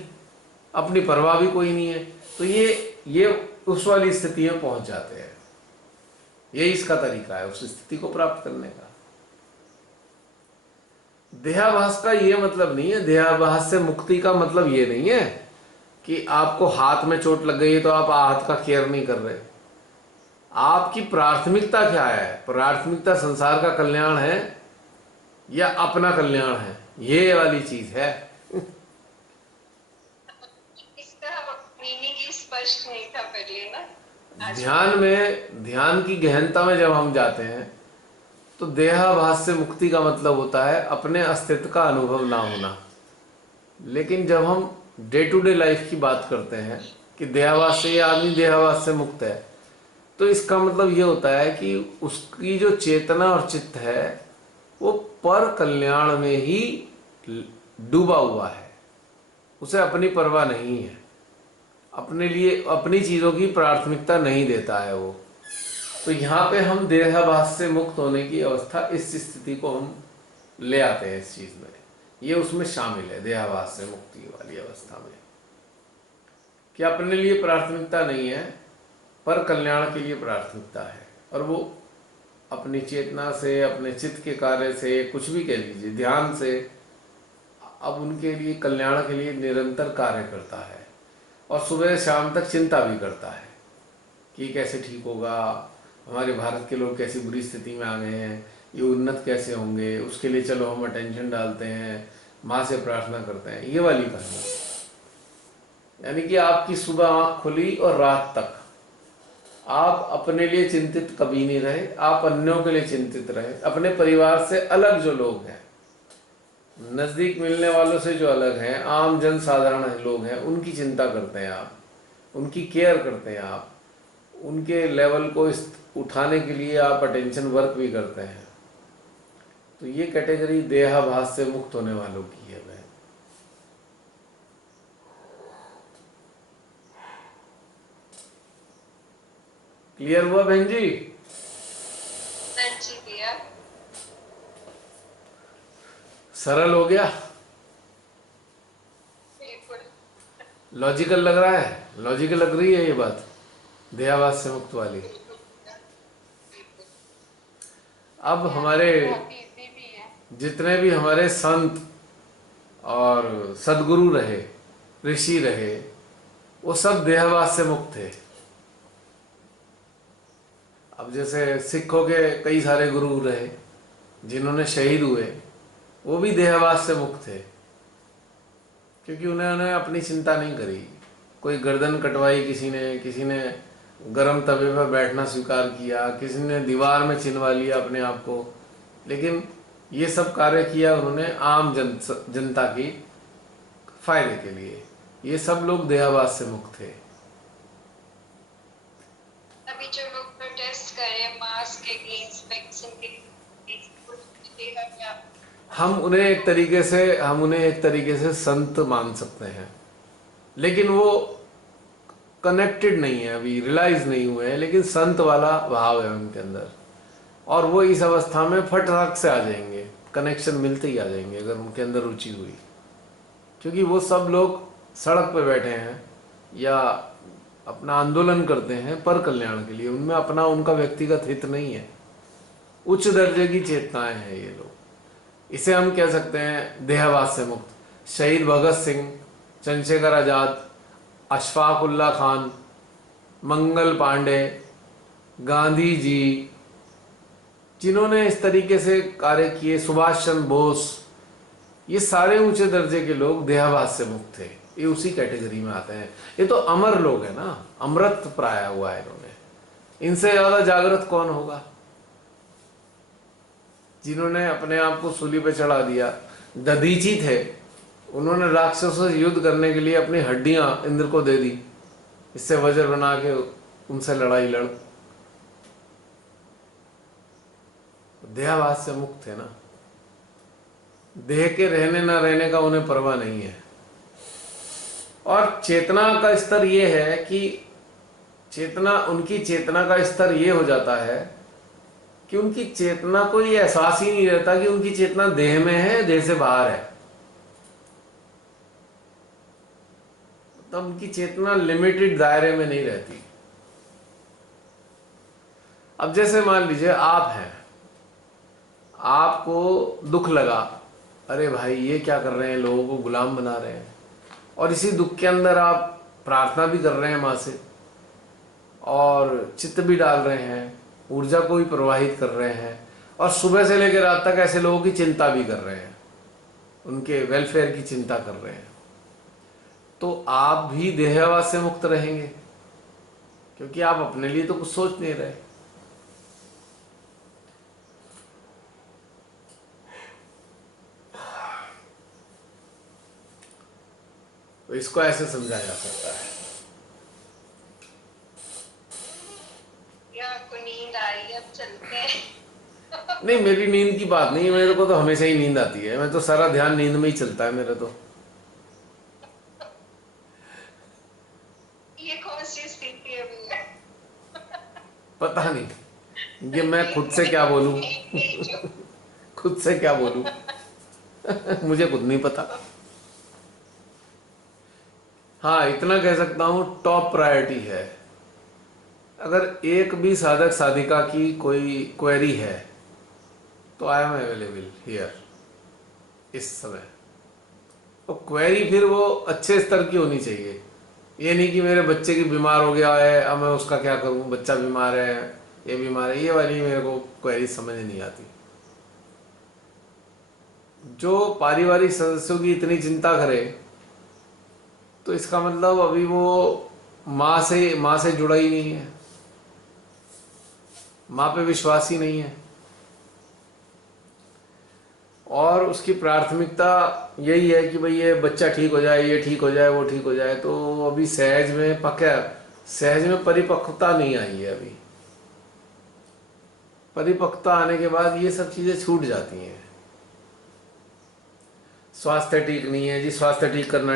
अपनी परवाह भी कोई नहीं है, तो ये उस वाली स्थिति में पहुंच जाते हैं। यही इसका तरीका है उस स्थिति को प्राप्त करने का। देहाभास का ये मतलब नहीं है, देहाभास से मुक्ति का मतलब ये नहीं है कि आपको हाथ में चोट लग गई है तो आप हाथ का केयर नहीं कर रहे। आपकी प्राथमिकता क्या है? प्राथमिकता संसार का कल्याण है या अपना कल्याण है, ये वाली चीज है। इसका मीनिंग स्पष्ट नहीं था पहले ना। आज ध्यान में, ध्यान की गहनता में जब हम जाते हैं तो देहाभास से मुक्ति का मतलब होता है अपने अस्तित्व का अनुभव ना होना। लेकिन जब हम डे टू डे लाइफ की बात करते हैं कि देहाभास से ये आदमी देहाभास से मुक्त है, तो इसका मतलब ये होता है कि उसकी जो चेतना और चित्त है वो पर कल्याण में ही डूबा हुआ है, उसे अपनी परवाह नहीं है, अपने लिए अपनी चीजों की प्राथमिकता नहीं देता है वो। तो यहाँ पे हम देहाभास से मुक्त होने की अवस्था, इस स्थिति को हम ले आते हैं इस चीज में, ये उसमें शामिल है देहाभास से मुक्ति वाली अवस्था में, कि अपने लिए प्राथमिकता नहीं है पर कल्याण के लिए प्राथमिकता है। और वो अपनी चेतना से, अपने चित्त के कार्य से, कुछ भी कह लीजिए, ध्यान से, अब उनके लिए कल्याण के लिए निरंतर कार्य करता है और सुबह शाम तक चिंता भी करता है कि कैसे ठीक होगा, हमारे भारत के लोग कैसी बुरी स्थिति में आ गए हैं, ये उन्नत कैसे होंगे, उसके लिए चलो हम अटेंशन डालते हैं, माँ से प्रार्थना करते हैं, ये वाली कहानी। यानी कि आपकी सुबह आंख खुली और रात तक आप अपने लिए चिंतित कभी नहीं रहे, आप अन्यों के लिए चिंतित रहे। अपने परिवार से अलग जो लोग हैं, नजदीक मिलने वालों से जो अलग हैं, आम जन साधारण लोग हैं, उनकी चिंता करते हैं आप, उनकी केयर करते हैं आप, उनके लेवल को उठाने के लिए आप अटेंशन वर्क भी करते हैं। तो ये कैटेगरी देहाभास से मुक्त होने वालों की है। बहन, क्लियर हुआ बहन जी? जी भैया। सरल हो गया? बिल्कुल। लॉजिकल लग रहा है? लॉजिकल लग रही है ये बात देहाभास से मुक्त वाली? अब हमारे बहुत इजी भी है। जितने भी हमारे संत और सदगुरु रहे, ऋषि रहे, वो सब देहाभास से मुक्त थे। अब जैसे सिखों के कई सारे गुरु रहे जिन्होंने शहीद हुए, वो भी देहाभास से मुक्त थे, क्योंकि उन्होंने अपनी चिंता नहीं करी। कोई गर्दन कटवाई किसी ने गरम तवे पर बैठना स्वीकार किया, किसी ने दीवार में चिनवा लिया अपने आप को, लेकिन ये सब कार्य किया उन्होंने आम जनता की फायदे के लिए। ये सब लोग देहाभास से मुक्त थे। अभी जो लोग प्रोटेस्ट कर रहे हैं मास्क अगेंस्ट वैक्सीन के हम उन्हें एक तरीके से संत मान सकते हैं, लेकिन वो कनेक्टेड नहीं है, अभी रियलाइज नहीं हुए हैं, लेकिन संत वाला भाव है उनके अंदर, और वो इस अवस्था में फटाक से आ जाएंगे, कनेक्शन मिलते ही आ जाएंगे अगर उनके अंदर रुचि हुई। क्योंकि वो सब लोग सड़क पे बैठे हैं या अपना आंदोलन करते हैं पर कल्याण के लिए, उनमें अपना उनका व्यक्तिगत हित नहीं है, उच्च दर्जे की चेतनाएं हैं ये लोग। इसे हम कह सकते हैं देहाभास से मुक्त। शहीद भगत सिंह, चंद्रशेखर आजाद, अशफाक उल्ला खान, मंगल पांडे, गांधी जी, जिन्होंने इस तरीके से कार्य किए, सुभाष चंद्र बोस, ये सारे ऊंचे दर्जे के लोग देहाभास से मुक्त थे। ये उसी कैटेगरी में आते हैं। ये तो अमर लोग हैं ना, अमृत प्राया हुआ है इन्होंने। इनसे ज्यादा जागृत कौन होगा? जिन्होंने अपने आप को सूली पे चढ़ा दिया। दधीची थे, उन्होंने राक्षसों से युद्ध करने के लिए अपनी हड्डियां इंद्र को दे दी, इससे वज्र बना के उनसे लड़ाई लड़। देहाभास से मुक्त है ना, देह के रहने ना रहने का उन्हें परवाह नहीं है। और चेतना का स्तर ये है कि उनकी चेतना का स्तर ये हो जाता है कि उनकी चेतना को ये एहसास ही नहीं रहता कि उनकी चेतना देह में है, देह से बाहर है। तब उनकी चेतना लिमिटेड दायरे में नहीं रहती। अब जैसे मान लीजिए आप हैं, आपको दुख लगा, अरे भाई ये क्या कर रहे हैं, लोगों को गुलाम बना रहे हैं, और इसी दुख के अंदर आप प्रार्थना भी कर रहे हैं माँ से और चित्त भी डाल रहे हैं, ऊर्जा को भी प्रवाहित कर रहे हैं, और सुबह से लेकर रात तक ऐसे लोगों की चिंता भी कर रहे हैं, उनके वेलफेयर की चिंता कर रहे हैं, तो आप भी देहावास से मुक्त रहेंगे, क्योंकि आप अपने लिए तो कुछ सोच नहीं रहे। तो इसको ऐसे समझा जा सकता है। या आपको नींद आ रही है, अब चलते हैं। नहीं, मेरी नींद की बात नहीं, मेरे को तो हमेशा ही नींद आती है, मैं तो सारा ध्यान नींद में ही चलता है मेरा तो। ये कौन सी स्थिति है भैया? पता नहीं ये मैं खुद से क्या बोलूं, खुद से क्या बोलूं मुझे खुद नहीं पता। हाँ, इतना कह सकता हूं, टॉप प्रायोरिटी है। अगर एक भी साधक साधिका की कोई क्वेरी है तो आई एम अवेलेबल हियर इस समय। तो क्वेरी फिर वो अच्छे स्तर की होनी चाहिए, ये नहीं कि मेरे बच्चे की बीमार हो गया है, अब मैं उसका क्या करूं, बच्चा बीमार है, ये बीमार है, ये वाली मेरे को क्वेरी समझ नहीं आती। जो पारिवारिक सदस्यों की इतनी चिंता करे तो इसका मतलब अभी वो माँ से जुड़ा ही नहीं है, माँ पे विश्वास ही नहीं है, और उसकी प्राथमिकता यही है कि भाई ये बच्चा ठीक हो जाए, ये ठीक हो जाए, वो ठीक हो जाए। तो अभी सहज में परिपक्वता नहीं आई है। अभी परिपक्वता आने के बाद ये सब चीजें छूट जाती हैं। स्वास्थ्य ठीक नहीं है जी, स्वास्थ्य ठीक करना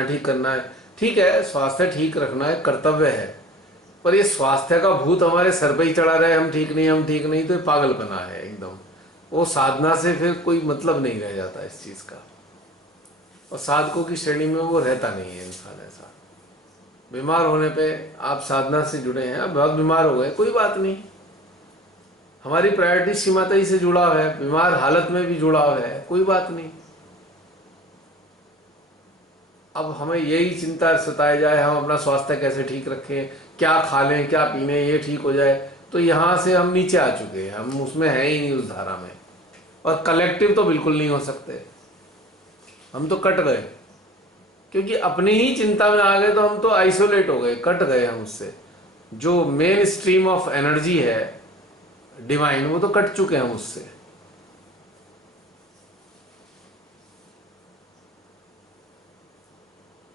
है, ठीक है, स्वास्थ्य ठीक रखना है, कर्तव्य है, पर ये स्वास्थ्य का भूत हमारे सर पे ही चढ़ा रहे, हम ठीक नहीं, तो ये पागलपना है एकदम। वो साधना से फिर कोई मतलब नहीं रह जाता इस चीज का, और साधकों की श्रेणी में वो रहता नहीं है इंसान ऐसा। बीमार होने पे आप साधना से जुड़े हैं, आप बहुत बीमार हो गए, कोई बात नहीं, हमारी प्रायोरिटी श्री माता जी से जुड़ाव है, बीमार हालत में भी जुड़ाव है, कोई बात नहीं। अब हमें यही चिंता सताए जाए हम अपना स्वास्थ्य कैसे ठीक रखें, क्या खा लें, क्या पी लें, ये ठीक हो जाए, तो यहाँ से हम नीचे आ चुके हैं, हम उसमें हैं ही नहीं, उस धारा में। और कलेक्टिव तो बिल्कुल नहीं हो सकते, हम तो कट गए, क्योंकि अपनी ही चिंता में आ गए तो हम तो आइसोलेट हो गए, कट गए हम उससे। जो मेन स्ट्रीम ऑफ एनर्जी है डिवाइन, वो तो कट चुके हैं हम उससे।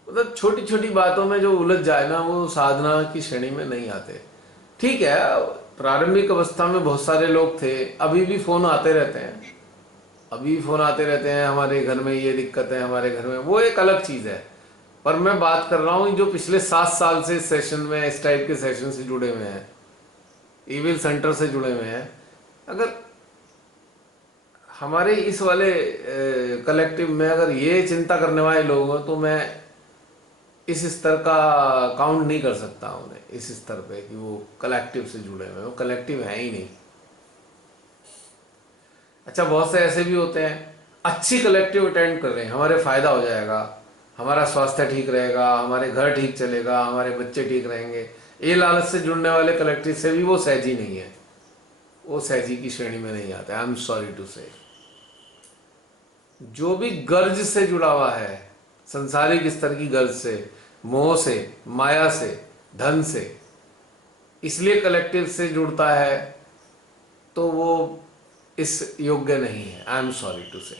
मतलब छोटी छोटी बातों में जो उलझ जाए ना, वो साधना की श्रेणी में नहीं आते। ठीक है, प्रारंभिक अवस्था में बहुत सारे लोग थे, अभी भी फोन आते रहते हैं, हमारे घर में ये दिक्कत है, हमारे घर में, वो एक अलग चीज है। पर मैं बात कर रहा हूं जो पिछले 7 साल से इस सेशन में, इस टाइप के सेशन से जुड़े हुए हैं, ईविल सेंटर से जुड़े हुए हैं। अगर हमारे इस वाले कलेक्टिव में अगर ये चिंता करने वाले लोग हो, तो मैं इस स्तर का काउंट नहीं कर सकता उन्हें, इस स्तर पे कि वो कलेक्टिव से जुड़े हुए, वो कलेक्टिव है ही नहीं। अच्छा, बहुत से ऐसे भी होते हैं अच्छी कलेक्टिव अटेंड कर रहे हैं, हमारे फायदा हो जाएगा, हमारा स्वास्थ्य ठीक रहेगा, हमारे घर ठीक चलेगा, हमारे बच्चे ठीक रहेंगे, ये लालच से जुड़ने वाले कलेक्टिव से भी वो सहजी नहीं है, वो सहजी की श्रेणी में नहीं आता है। आई एम सॉरी टू से। जो भी गर्ज से जुड़ा हुआ है, संसारिक स्तर की गर्ज से, मोह से, माया से, धन से, इसलिए कलेक्टिव से जुड़ता है, तो वो इस योग्य नहीं है। आई एम सॉरी टू से।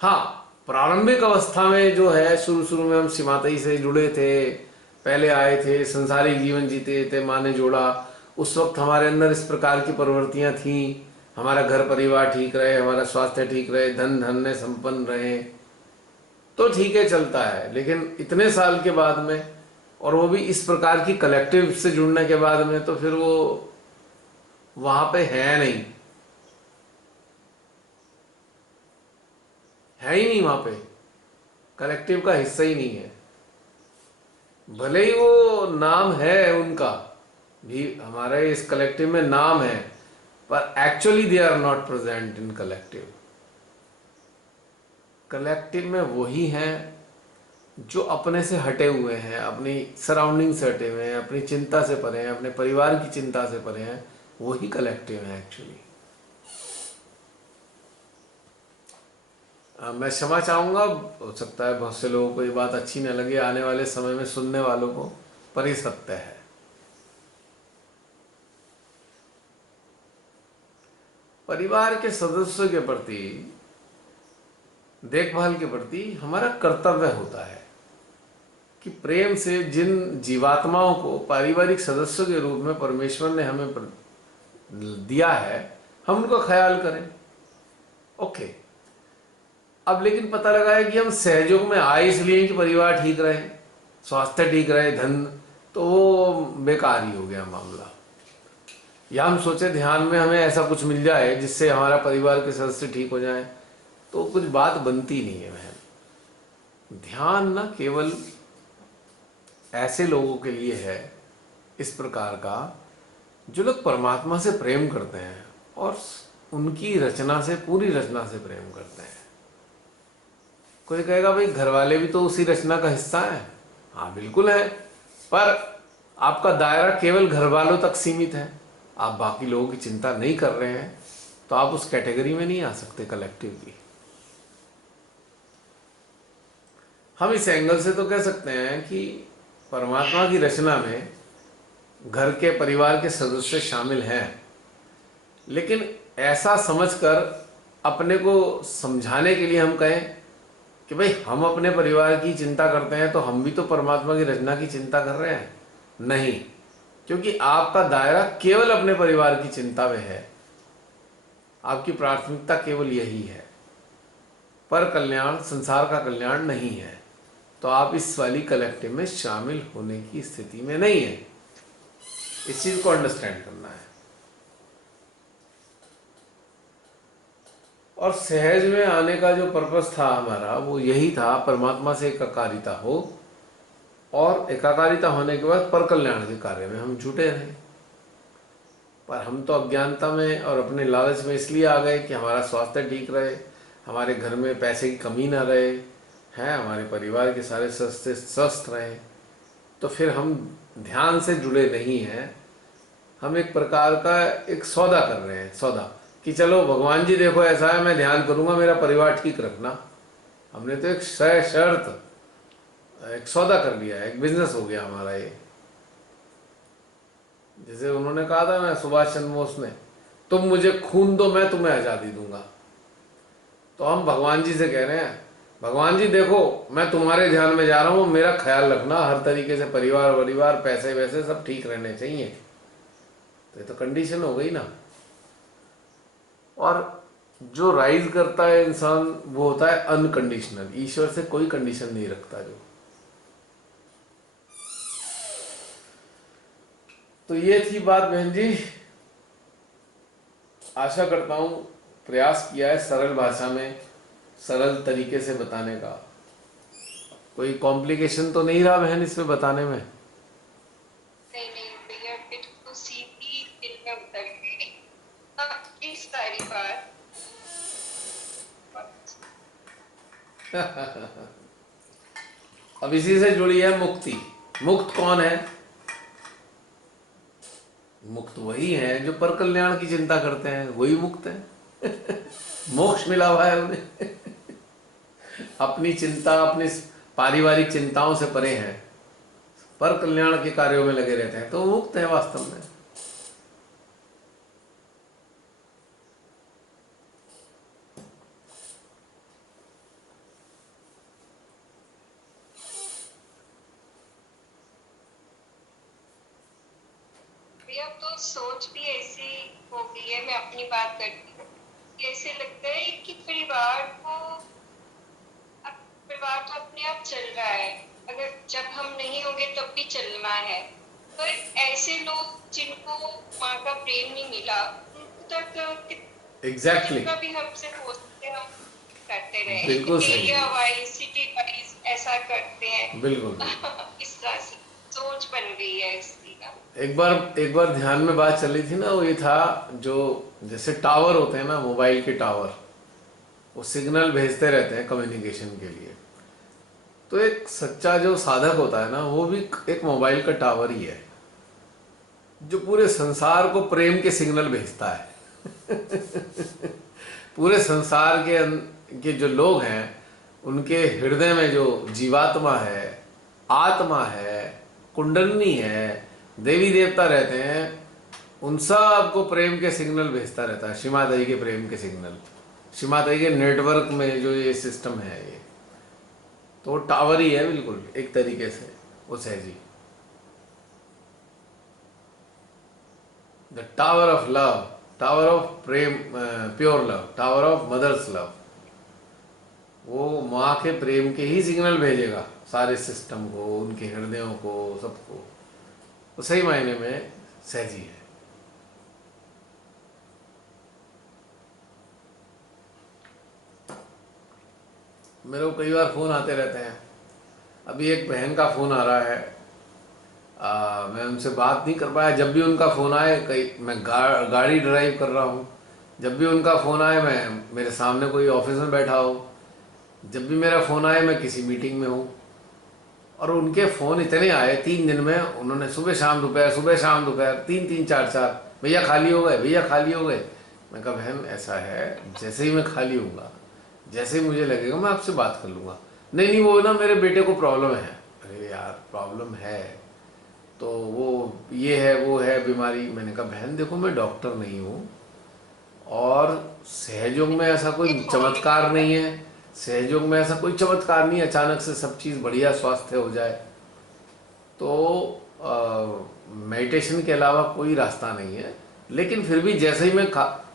हाँ, प्रारंभिक अवस्था में जो है, शुरू में हम सीमातई से जुड़े थे, पहले आए थे, संसारिक जीवन जीते थे, माँ ने जोड़ा, उस वक्त हमारे अंदर इस प्रकार की प्रवृत्तियां थी, हमारा घर परिवार ठीक रहे, हमारा स्वास्थ्य ठीक रहे, धन धन्य संपन्न रहे, तो ठीक है, चलता है। लेकिन इतने साल के बाद में, और वो भी इस प्रकार की कलेक्टिव से जुड़ने के बाद में, तो फिर वो वहां पे है नहीं, है ही नहीं, वहां पे कलेक्टिव का हिस्सा ही नहीं है। भले ही वो नाम है उनका, भी हमारे इस कलेक्टिव में नाम है, पर actually they are not present in collective. Collective में वही हैं जो अपने से हटे हुए हैं, अपनी सराउंडिंग से हटे हुए हैं, अपनी चिंता से परे हैं, अपने परिवार की चिंता से परे हैं, वही कलेक्टिव है एक्चुअली। मैं क्षमा चाहूंगा, हो सकता है बहुत से लोगों को ये बात अच्छी न लगे आने वाले समय में सुनने वालों को, पर ये सत्य है। परिवार के सदस्यों के प्रति, देखभाल के प्रति हमारा कर्तव्य होता है कि प्रेम से जिन जीवात्माओं को पारिवारिक सदस्यों के रूप में परमेश्वर ने हमें दिया है, हम उनका ख्याल करें। ओके, अब लेकिन पता लगा है कि हम सहयोग में आए इसलिए कि परिवार ठीक रहे, स्वास्थ्य ठीक रहे, धन, तो वो बेकार ही हो गया मामला। या हम सोचे ध्यान में हमें ऐसा कुछ मिल जाए जिससे हमारा परिवार के सदस्य ठीक हो जाए, तो कुछ बात बनती नहीं है बहन। ध्यान न केवल ऐसे लोगों के लिए है इस प्रकार का जो लोग परमात्मा से प्रेम करते हैं और उनकी रचना से, पूरी रचना से प्रेम करते हैं। कोई कहेगा भाई घर वाले भी तो उसी रचना का हिस्सा है। हाँ बिल्कुल है, पर आपका दायरा केवल घर वालों तक सीमित है, आप बाकी लोगों की चिंता नहीं कर रहे हैं, तो आप उस कैटेगरी में नहीं आ सकते कलेक्टिव की। हम इस एंगल से तो कह सकते हैं कि परमात्मा की रचना में घर के परिवार के सदस्य शामिल हैं, लेकिन ऐसा समझकर अपने को समझाने के लिए हम कहें कि भाई हम अपने परिवार की चिंता करते हैं तो हम भी तो परमात्मा की रचना की चिंता कर रहे हैं, नहीं, क्योंकि आपका दायरा केवल अपने परिवार की चिंता में है, आपकी प्राथमिकता केवल यही है, पर कल्याण, संसार का कल्याण नहीं है, तो आप इस वाली कलेक्टिव में शामिल होने की स्थिति में नहीं है। इस चीज को अंडरस्टैंड करना है। और सहज में आने का जो पर्पस था हमारा, वो यही था, परमात्मा से एकाकारिता हो, और एकाकारिता होने के बाद पर कल्याण के कार्य में हम जुटे रहें। पर हम तो अज्ञानता में और अपने लालच में इसलिए आ गए कि हमारा स्वास्थ्य ठीक रहे, हमारे घर में पैसे की कमी ना रहे, हैं, हमारे परिवार के सारे सदस्य स्वस्थ रहें, तो फिर हम ध्यान से जुड़े नहीं हैं। हम एक प्रकार का एक सौदा कर रहे हैं, सौदा कि चलो भगवान जी देखो ऐसा है, मैं ध्यान करूंगा, मेरा परिवार ठीक रखना। हमने तो एक शर्त, एक सौदा कर लिया है, एक बिजनेस हो गया हमारा ये। जैसे उन्होंने कहा था ना सुभाष चंद्र बोस ने, तुम मुझे खून दो मैं तुम्हें आज़ादी दूंगा। तो हम भगवान जी से कह रहे हैं, भगवान जी देखो मैं तुम्हारे ध्यान में जा रहा हूँ, मेरा ख्याल रखना हर तरीके से, परिवार पैसे वैसे सब ठीक रहने चाहिए। तो ये तो कंडीशन हो गई ना। और जो राइज करता है इंसान वो होता है अनकंडीशनल, ईश्वर से कोई कंडीशन नहीं रखता जो। तो ये थी बात बहन जी। आशा करता हूं प्रयास किया है सरल भाषा में, सरल तरीके से बताने का। कोई कॉम्प्लिकेशन तो नहीं रहा बहन इसमें बताने में? नहीं नहीं भैया, बिल्कुल सीधी दिल में उतर गई। इस सारी बात अब इसी से जुड़ी है मुक्ति। मुक्त कौन है? मुक्त वही है जो पर कल्याण की चिंता करते हैं, वही मुक्त है। मोक्ष मिला हुआ है उन्हें। अपनी चिंता, अपनी पारिवारिक चिंताओं से परे हैं, पर कल्याण के कार्यों में लगे रहते हैं, तो मुक्त है वास्तव में। भैया तो सोच भी ऐसी हो गई है, मैं अपनी बात करती हूँ, ऐसे लगता है कि परिवार तो अपने आप चल रहा है, अगर जब हम नहीं होंगे तब भी चलना है। तो ऐसे लोग जिनको माँ का प्रेम नहीं मिला, उनको तक एग्जैक्टली जितना भी हमसे हो सकते हम करते रहे, बिल्कुल सही, एरिया वाइज, सिटी वाइज ऐसा करते हैं। बिल्कुल इस तरह से सोच बन गई है इसकी का। एक बार ध्यान में बात चल रही थी ना, वो ये था, जो जैसे टावर होते हैं ना, मोबाइल के टावर, वो सिग्नल भेजते रहते हैं कम्युनिकेशन के लिए। तो एक सच्चा जो साधक होता है ना, वो भी एक मोबाइल का टावर ही है, जो पूरे संसार को प्रेम के सिग्नल भेजता है। पूरे संसार के जो लोग हैं, उनके हृदय में जो जीवात्मा है, आत्मा है, कुंडलनी है, देवी देवता रहते हैं, उन सबको प्रेम के सिग्नल भेजता रहता है। शिमादई के प्रेम के सिग्नल, शिमादई के नेटवर्क में जो ये सिस्टम है, ये तो टावर ही है बिल्कुल एक तरीके से वो सहजी। The tower of love, tower of prem, pure love, tower of mother's love. वो माँ के प्रेम के ही सिग्नल भेजेगा सारे सिस्टम को, उनके हृदयों को, सबको। तो सही मायने में सहजी है। मेरे को कई बार फ़ोन आते रहते हैं। अभी एक बहन का फ़ोन आ रहा है, मैं उनसे बात नहीं कर पाया। जब भी उनका फ़ोन आए, कई मैं गाड़ी ड्राइव कर रहा हूँ, जब भी उनका फ़ोन आए, मैं मेरे सामने कोई ऑफिस में बैठा हो, जब भी मेरा फ़ोन आए मैं किसी मीटिंग में हूँ। और उनके फ़ोन इतने आए 3 दिन में, उन्होंने सुबह शाम दोपहर, सुबह शाम दोपहर, 3-3 4-4, भैया खाली हो गए, भैया खाली हो गए। मैं कहा बहन ऐसा है, जैसे ही मैं खाली हूँगा, जैसे ही मुझे लगेगा मैं आपसे बात कर लूँगा। नहीं नहीं, वो ना मेरे बेटे को प्रॉब्लम है। अरे यार प्रॉब्लम है तो वो ये है वो है बीमारी। मैंने कहा बहन देखो, मैं डॉक्टर नहीं हूँ, और सहयोग में ऐसा कोई चमत्कार नहीं है, सहयोग में ऐसा कोई चमत्कार नहीं है अचानक से सब चीज़ बढ़िया स्वास्थ्य हो जाए। तो मेडिटेशन के अलावा कोई रास्ता नहीं है। लेकिन फिर भी जैसे ही मैं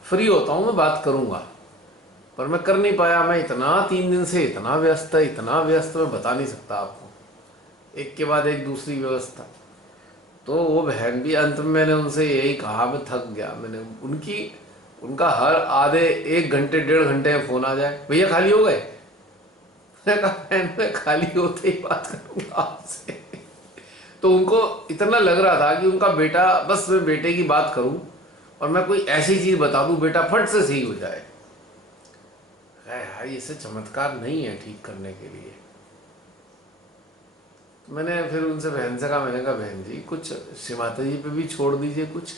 फ्री होता हूँ मैं बात करूँगा, पर मैं कर नहीं पाया। मैं इतना 3 दिन से इतना व्यस्त मैं बता नहीं सकता आपको, एक के बाद एक दूसरी व्यवस्था। तो वो बहन भी, अंत में मैंने उनसे यही कहा, मैं थक गया। मैंने उनका हर आधे 1 घंटे 1.5 घंटे में फ़ोन आ जाए, भैया खाली हो गए। मैं कहा बहन मैं खाली होते ही बात करूँगा आपसे। तो उनको इतना लग रहा था कि उनका बेटा, बस मैं बेटे की बात करूँ और मैं कोई ऐसी चीज़ बता दूँ बेटा फट से सही हो जाए। यार इससे चमत्कार नहीं है ठीक करने के लिए। तो मैंने फिर उनसे बहन से कहा, मैंने कहा बहन जी कुछ श्री माता जी पे भी छोड़ दीजिए, कुछ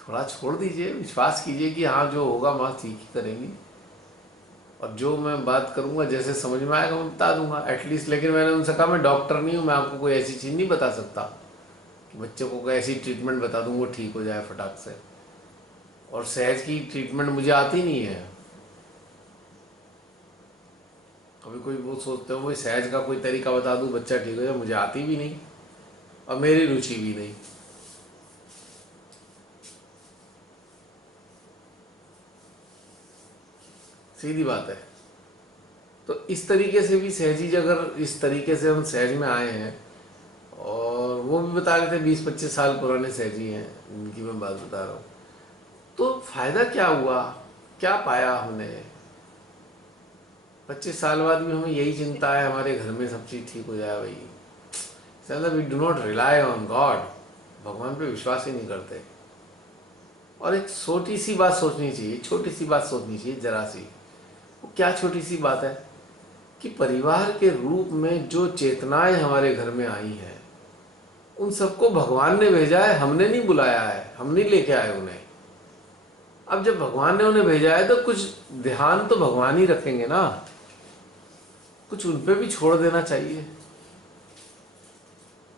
थोड़ा छोड़ दीजिए, विश्वास कीजिए कि हाँ जो होगा माँ ठीक ही करेंगी, और जो मैं बात करूँगा जैसे समझ में आएगा मैं बता दूंगा एटलीस्ट। लेकिन मैंने उनसे कहा मैं डॉक्टर नहीं हूँ, मैं आपको कोई ऐसी चीज़ नहीं बता सकता कि बच्चे को कोई ऐसी ट्रीटमेंट बता दूँ वो ठीक हो जाए फटाक से। और सहज की ट्रीटमेंट मुझे आती नहीं है। कभी कोई वो सोचते हो कोई सहज का कोई तरीका बता दूँ बच्चा ठीक हो जाए, मुझे आती भी नहीं और मेरी रुचि भी नहीं। सीधी बात है। तो इस तरीके से भी सहजी, अगर इस तरीके से हम सहज में आए हैं, और वो भी बता रहे थे 20-25 साल पुराने सहजी हैं इनकी मैं बात बता रहा हूँ, तो फायदा क्या हुआ, क्या पाया हमने? 25 साल बाद भी हमें यही चिंता है हमारे घर में सब चीज़ ठीक हो जाए। भाई चलो, we do not rely on God, भगवान पे विश्वास ही नहीं करते। और एक छोटी सी बात सोचनी चाहिए, छोटी सी बात सोचनी चाहिए जरा सी। वो क्या छोटी सी बात है कि परिवार के रूप में जो चेतनाएं हमारे घर में आई हैं, उन सबको भगवान ने भेजा है, हमने नहीं बुलाया है, हम नहीं लेके आए उन्हें। अब जब भगवान ने उन्हें भेजा है तो कुछ ध्यान तो भगवान ही रखेंगे ना, कुछ उन पे भी छोड़ देना चाहिए।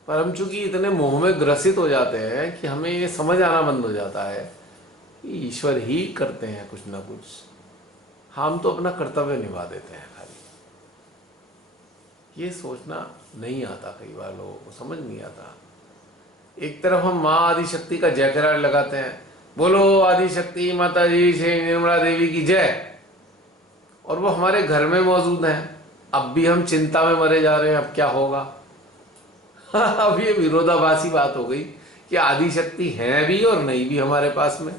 पर हम चूंकि इतने मोह में ग्रसित हो जाते हैं कि हमें ये समझ आना बंद हो जाता है कि ईश्वर ही करते हैं कुछ ना कुछ, हम तो अपना कर्तव्य निभा देते हैं खाली। ये सोचना नहीं आता, कई बार लोगों को समझ नहीं आता। एक तरफ हम माँ आदिशक्ति का जयकारा लगाते हैं, बोलो आदिशक्ति माता जी श्री निर्मला देवी की जय, और वो हमारे घर में मौजूद हैं। अब भी हम चिंता में मरे जा रहे हैं, अब क्या होगा। अब ये विरोधाभासी बात हो गई कि आदिशक्ति हैं भी और नहीं भी हमारे पास में।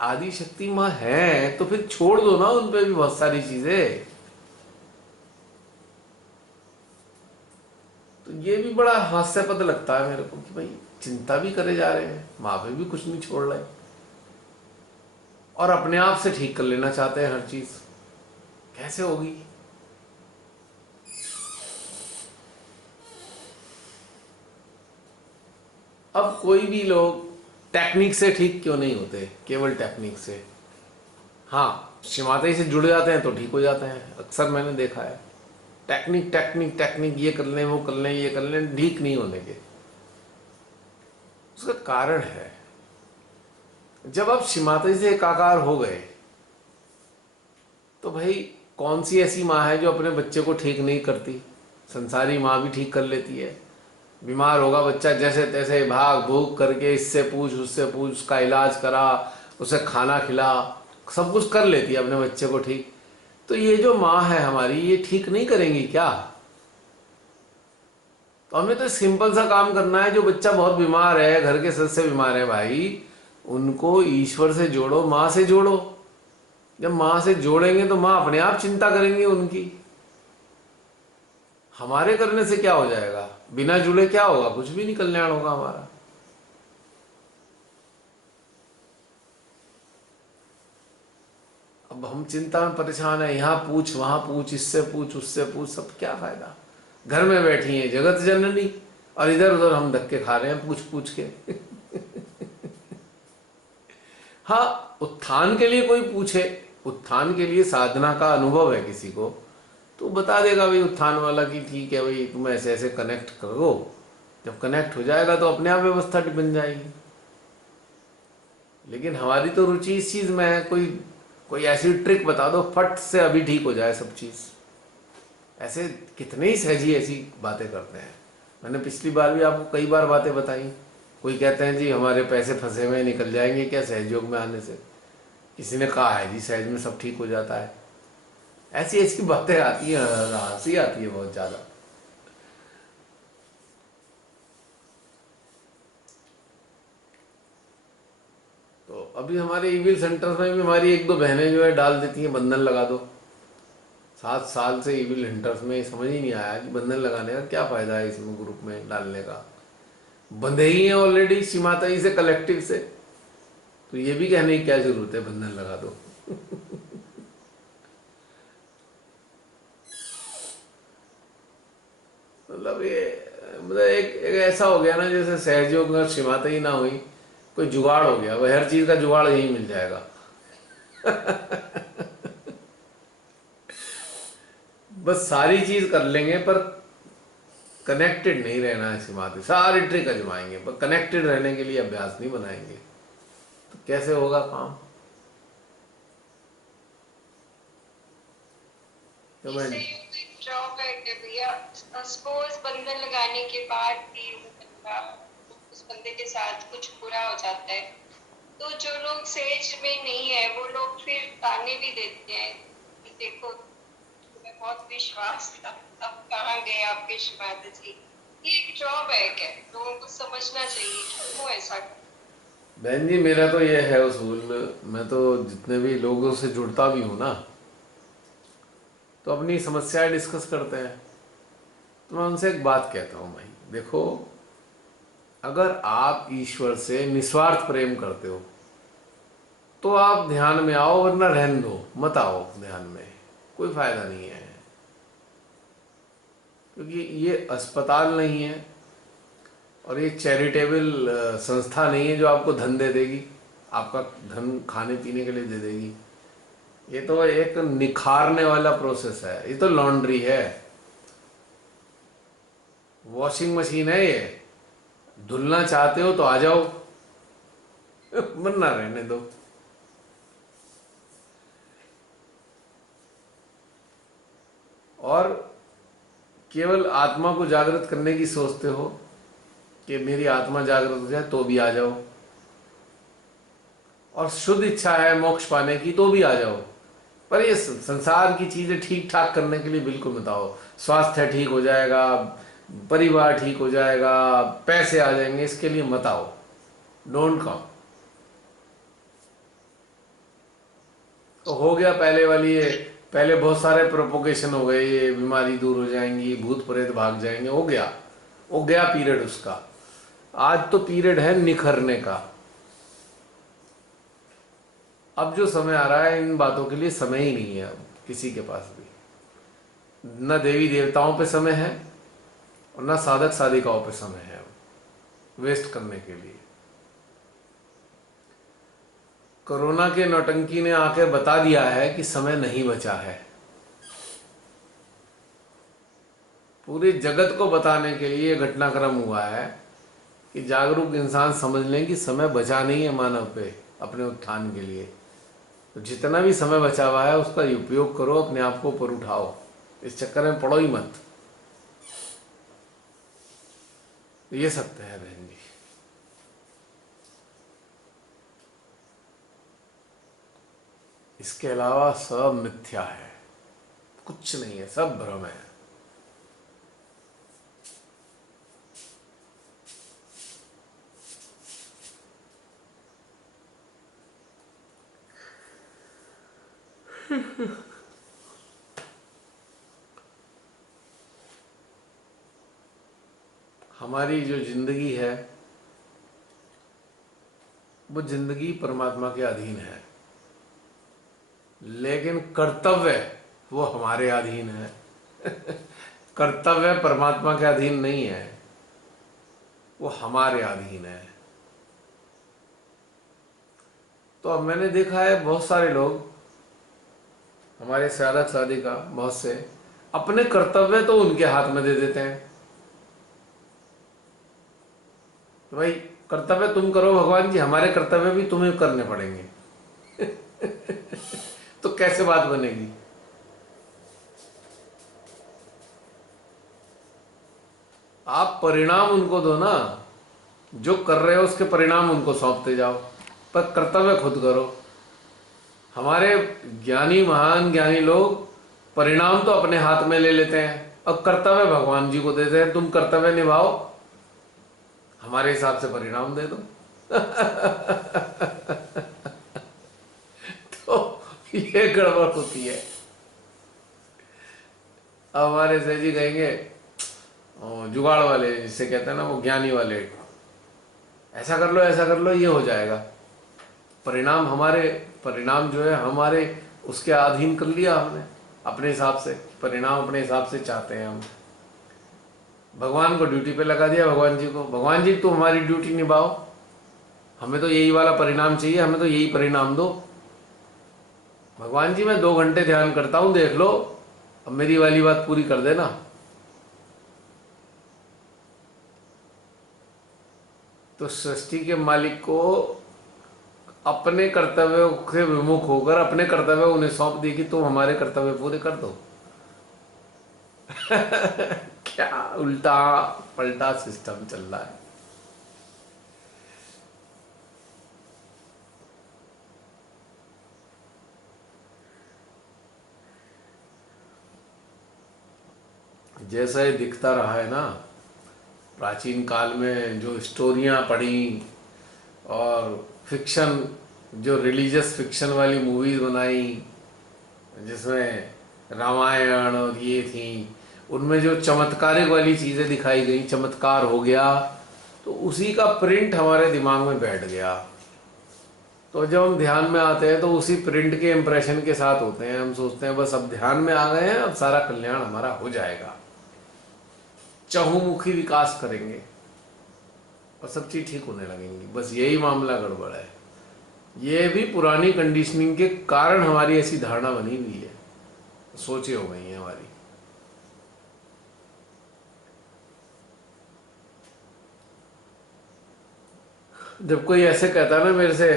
आदिशक्ति माँ है तो फिर छोड़ दो ना उन पे भी बहुत सारी चीजें। ये भी बड़ा हास्यास्पद लगता है मेरे को कि भाई चिंता भी करे जा रहे हैं, माँ पे भी कुछ नहीं छोड़ रहे, और अपने आप से ठीक कर लेना चाहते हैं हर चीज। कैसे होगी? अब कोई भी लोग टेक्निक से ठीक क्यों नहीं होते, केवल टेक्निक से। हाँ, शिमाते से जुड़ जाते हैं तो ठीक हो जाते हैं, अक्सर मैंने देखा है। टेक्निक टेक्निक टेक्निक, ये कर लें वो कर लें ये कर लें, ठीक नहीं होने के। उसका कारण है, जब आप शिमाते से एकाकार हो गए तो भाई कौन सी ऐसी माँ है जो अपने बच्चे को ठीक नहीं करती? संसारी माँ भी ठीक कर लेती है। बीमार होगा बच्चा, जैसे तैसे भाग भूग करके इससे पूछ उससे पूछ, उसका इलाज करा, उसे खाना खिला, सब कुछ कर लेती है अपने बच्चे को ठीक। तो ये जो माँ है हमारी, ये ठीक नहीं करेंगी क्या? तो हमें तो सिंपल सा काम करना है। जो बच्चा बहुत बीमार है, घर के सदस्य बीमार है भाई, उनको ईश्वर से जोड़ो, माँ से जोड़ो। जब माँ से जोड़ेंगे तो माँ अपने आप चिंता करेंगी उनकी। हमारे करने से क्या हो जाएगा? बिना जुड़े क्या होगा? कुछ भी नहीं कल्याण होगा हमारा। अब हम चिंता में परेशान है, यहाँ पूछ वहां पूछ, इससे पूछ उससे पूछ, सब क्या फायदा? घर में बैठी है जगत जननी, और इधर उधर हम धक्के खा रहे हैं पूछ पूछ के। हाँ, उत्थान के लिए कोई पूछे, उत्थान के लिए साधना का अनुभव है किसी को, तो बता देगा भाई उत्थान वाला कि ठीक है भाई, तुम ऐसे ऐसे कनेक्ट करो। जब कनेक्ट हो जाएगा तो अपने आप व्यवस्था बन जाएगी। लेकिन हमारी तो रुचि इस चीज में है, कोई कोई ऐसी ट्रिक बता दो फट से अभी ठीक हो जाए सब चीज। ऐसे कितने ही सहजी ऐसी बातें करते हैं। मैंने पिछली बार भी आपको कई बार बातें बताई। कोई कहते हैं जी हमारे पैसे फंसे हुए निकल जाएंगे क्या सहयोग में आने से? किसी ने कहा है जी सहज में सब ठीक हो जाता है। ऐसी ऐसी बातें आती है, हंसी आती है बहुत ज्यादा। तो अभी हमारे ईविल सेंटर में भी हमारी एक दो बहनें जो है डाल देती हैं बंधन लगा दो। 7 साल से ईविल हंटर्स में समझ ही नहीं आया कि बंधन लगाने का क्या फायदा है, इसमें ग्रुप में डालने का। बंधे ही हैं ऑलरेडी सीमाताई से, कलेक्टिव से, तो ये भी कहने की क्या जरूरत है बंधन लगा दो। मतलब एक ऐसा हो गया ना, जैसे सहयोग अगर सीमाताई ना हुई, कोई जुगाड़ हो गया, वह हर चीज का जुगाड़ यही मिल जाएगा। बस सारी चीज कर लेंगे पर कनेक्टेड नहीं रहना है। सीमाती सारी ट्रिक आजमाएंगे पर कनेक्टेड रहने के लिए अभ्यास नहीं बनाएंगे, तो कैसे होगा काम? तो मैं ड्रॉबैक है भैया। सपोज बंधन लगाने के बाद भी उस बंदे के साथ कुछ बुरा हो जाता है, तो जो लोग सेज में नहीं है वो लोग फिर ताने भी देते हैं कि देखो तुम्हें बहुत विश्वास था, अब कहाँ गए आपके शिवाद जी। ये एक ड्रॉबैक है, लोगों को समझना चाहिए कि क्यों ऐसा। बहन जी, मेरा तो ये है उसूल, मैं तो जितने भी लोगों से जुड़ता भी हूँ ना, तो अपनी समस्याएं डिस्कस करते हैं। तो मैं उनसे एक बात कहता हूँ, भाई देखो, अगर आप ईश्वर से निस्वार्थ प्रेम करते हो तो आप ध्यान में आओ, वरना रहने दो, मत आओ ध्यान में, कोई फायदा नहीं है। क्योंकि ये अस्पताल नहीं है और ये चैरिटेबल संस्था नहीं है जो आपको धन दे देगी, आपका धन खाने पीने के लिए दे देगी। ये तो एक निखारने वाला प्रोसेस है, ये तो लॉन्ड्री है, वॉशिंग मशीन है ये। धुलना चाहते हो तो आ जाओ, वरना रहने दो। और केवल आत्मा को जागृत करने की सोचते हो कि मेरी आत्मा जागृत हो जाए तो भी आ जाओ, और शुद्ध इच्छा है मोक्ष पाने की तो भी आ जाओ। पर ये संसार की चीजें ठीक ठाक करने के लिए बिल्कुल मत आओ। स्वास्थ्य ठीक हो जाएगा, परिवार ठीक हो जाएगा, पैसे आ जाएंगे, इसके लिए मत आओ, डोंट कम। तो हो गया पहले वाली, ये पहले बहुत सारे प्रोपोगेशन हो गए, ये बीमारी दूर हो जाएंगी, भूत प्रेत भाग जाएंगे, हो गया। वो गया पीरियड उसका। आज तो पीरियड है निखरने का। अब जो समय आ रहा है इन बातों के लिए समय ही नहीं है अब किसी के पास भी। न देवी देवताओं पे समय है और न साधक साधिकाओं पे समय है वेस्ट करने के लिए। कोरोना के नौटंकी ने आकर बता दिया है कि समय नहीं बचा है। पूरे जगत को बताने के लिए घटनाक्रम हुआ है कि जागरूक इंसान समझ लें कि समय बचा नहीं है मानव पे अपने उत्थान के लिए। तो जितना भी समय बचा हुआ है उसका उपयोग करो, अपने आप को ऊपर उठाओ, इस चक्कर में पड़ो ही मत। ये सत्य है बहन जी। इसके अलावा सब मिथ्या है, कुछ नहीं है, सब भ्रम है। हमारी जो जिंदगी है वो जिंदगी परमात्मा के अधीन है, लेकिन कर्तव्य वो हमारे अधीन है। कर्तव्य परमात्मा के अधीन नहीं है, वो हमारे अधीन है। तो अब मैंने देखा है बहुत सारे लोग, हमारे साधक साधिका बहुत से, अपने कर्तव्य तो उनके हाथ में दे देते हैं। तो भाई कर्तव्य तुम करो भगवान जी, हमारे कर्तव्य भी तुम्हें करने पड़ेंगे। तो कैसे बात बनेगी? आप परिणाम उनको दो ना, जो कर रहे हो उसके परिणाम उनको सौंपते जाओ, पर कर्तव्य खुद करो। हमारे ज्ञानी महान ज्ञानी लोग परिणाम तो अपने हाथ में ले लेते हैं और कर्तव्य भगवान जी को देते हैं, तुम कर्तव्य निभाओ, हमारे हिसाब से परिणाम दे दो। तो ये गड़बड़ होती है। अब हमारे सही जी कहेंगे, जुगाड़ वाले जिसे कहते हैं ना, वो ज्ञानी वाले, ऐसा कर लो ये हो जाएगा। परिणाम हमारे, परिणाम जो है हमारे उसके अधीन कर लिया हमने अपने हिसाब से, परिणाम अपने हिसाब से चाहते हैं हम। भगवान को ड्यूटी पे लगा दिया, भगवान जी को, भगवान जी तुम हमारी ड्यूटी निभाओ, हमें तो यही वाला परिणाम चाहिए, हमें तो यही परिणाम दो। भगवान जी मैं 2 घंटे ध्यान करता हूं, देख लो, अब मेरी वाली बात पूरी कर देना। तो सृष्टि के मालिक को अपने कर्तव्यों से विमुख होकर अपने कर्तव्य उन्हें सौंप दी कि तुम हमारे कर्तव्य पूरे कर दो। क्या उल्टा पलटा सिस्टम चल रहा है। जैसा ये दिखता रहा है ना, प्राचीन काल में जो स्टोरियां पढ़ी और फिक्शन, जो रिलीजियस फिक्शन वाली मूवीज बनाई जिसमें रामायण और ये थी, उनमें जो चमत्कारिक वाली चीज़ें दिखाई गई, चमत्कार हो गया, तो उसी का प्रिंट हमारे दिमाग में बैठ गया। तो जब हम ध्यान में आते हैं तो उसी प्रिंट के इम्प्रेशन के साथ होते हैं। हम सोचते हैं बस अब ध्यान में आ गए हैं, अब सारा कल्याण हमारा हो जाएगा, चहुमुखी विकास करेंगे और सब चीज़ ठीक होने लगेंगी। बस यही मामला गड़बड़ है। ये भी पुरानी कंडीशनिंग के कारण हमारी ऐसी धारणा बनी हुई है, सोचे हो गई है हमारी। जब कोई ऐसे कहता है ना मेरे से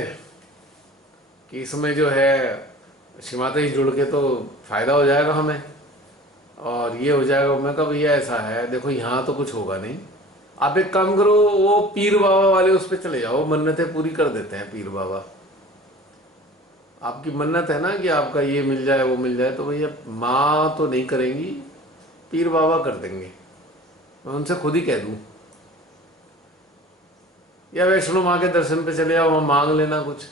कि इसमें जो है श्रीमाता जी जुड़ के तो फायदा हो जाएगा हमें और ये हो जाएगा, मैं कहा भैया ऐसा है, देखो यहाँ तो कुछ होगा नहीं, आप एक काम करो, वो पीर बाबा वाले उस पर चले जाओ, मन्नतें पूरी कर देते हैं पीर बाबा। आपकी मन्नत है ना कि आपका ये मिल जाए वो मिल जाए, तो भैया माँ तो नहीं करेंगी, पीर बाबा कर देंगे, मैं उनसे खुद ही कह दूँ। या वैष्णो माँ के दर्शन पे चले जाओ, वहाँ मांग लेना कुछ,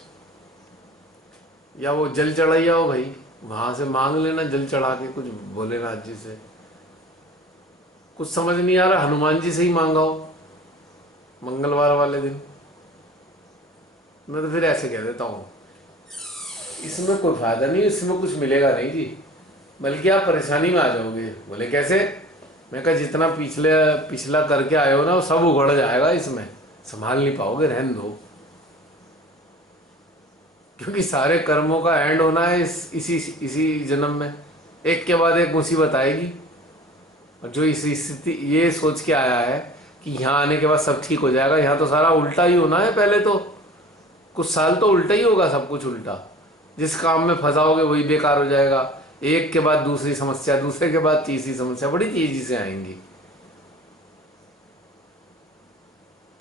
या वो जल चढ़ाई आओ भाई, वहाँ से मांग लेना, जल चढ़ा के कुछ भोलेनाथ जी से। कुछ समझ नहीं आ रहा, हनुमान जी से ही मांगाओ मंगलवार वाले दिन। मैं तो फिर ऐसे कह देता हूँ, इसमें कोई फायदा नहीं, इसमें कुछ मिलेगा नहीं जी, बल्कि आप परेशानी में आ जाओगे। बोले कैसे? मैं कहा जितना पिछला करके आए हो ना वो सब उगड़ जाएगा, इसमें संभाल नहीं पाओगे, रहने दो। क्योंकि सारे कर्मों का एंड होना है इसी इसी जन्म में, एक के बाद एक मुसीबत आएगी। और जो इस स्थिति ये सोच के आया है कि यहाँ आने के बाद सब ठीक हो जाएगा, यहाँ तो सारा उल्टा ही होना है। पहले तो कुछ साल तो उल्टा ही होगा, सब कुछ उल्टा। जिस काम में फंसाओगे वही बेकार हो जाएगा, एक के बाद दूसरी समस्या, दूसरे के बाद तीसरी समस्या, बड़ी तेजी से आएंगी।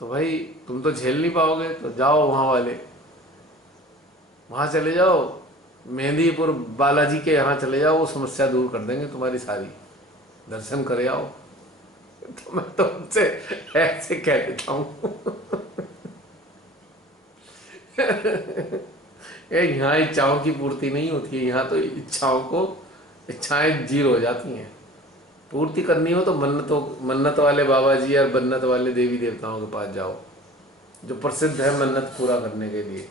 तो भाई तुम तो झेल नहीं पाओगे, तो जाओ वहाँ चले जाओ, मेहंदीपुर बालाजी के यहाँ चले जाओ, वो समस्या दूर कर देंगे तुम्हारी सारी, दर्शन करे आओ। तो मैं तो उनसे ऐसे कह देता हूँ यहाँ इच्छाओं की पूर्ति नहीं होती है, यहाँ तो इच्छाएं जीरो हो जाती हैं। पूर्ति करनी हो तो मन्नत वाले बाबा जी और बन्नत वाले देवी देवताओं के पास जाओ, जो प्रसिद्ध है मन्नत पूरा करने के लिए।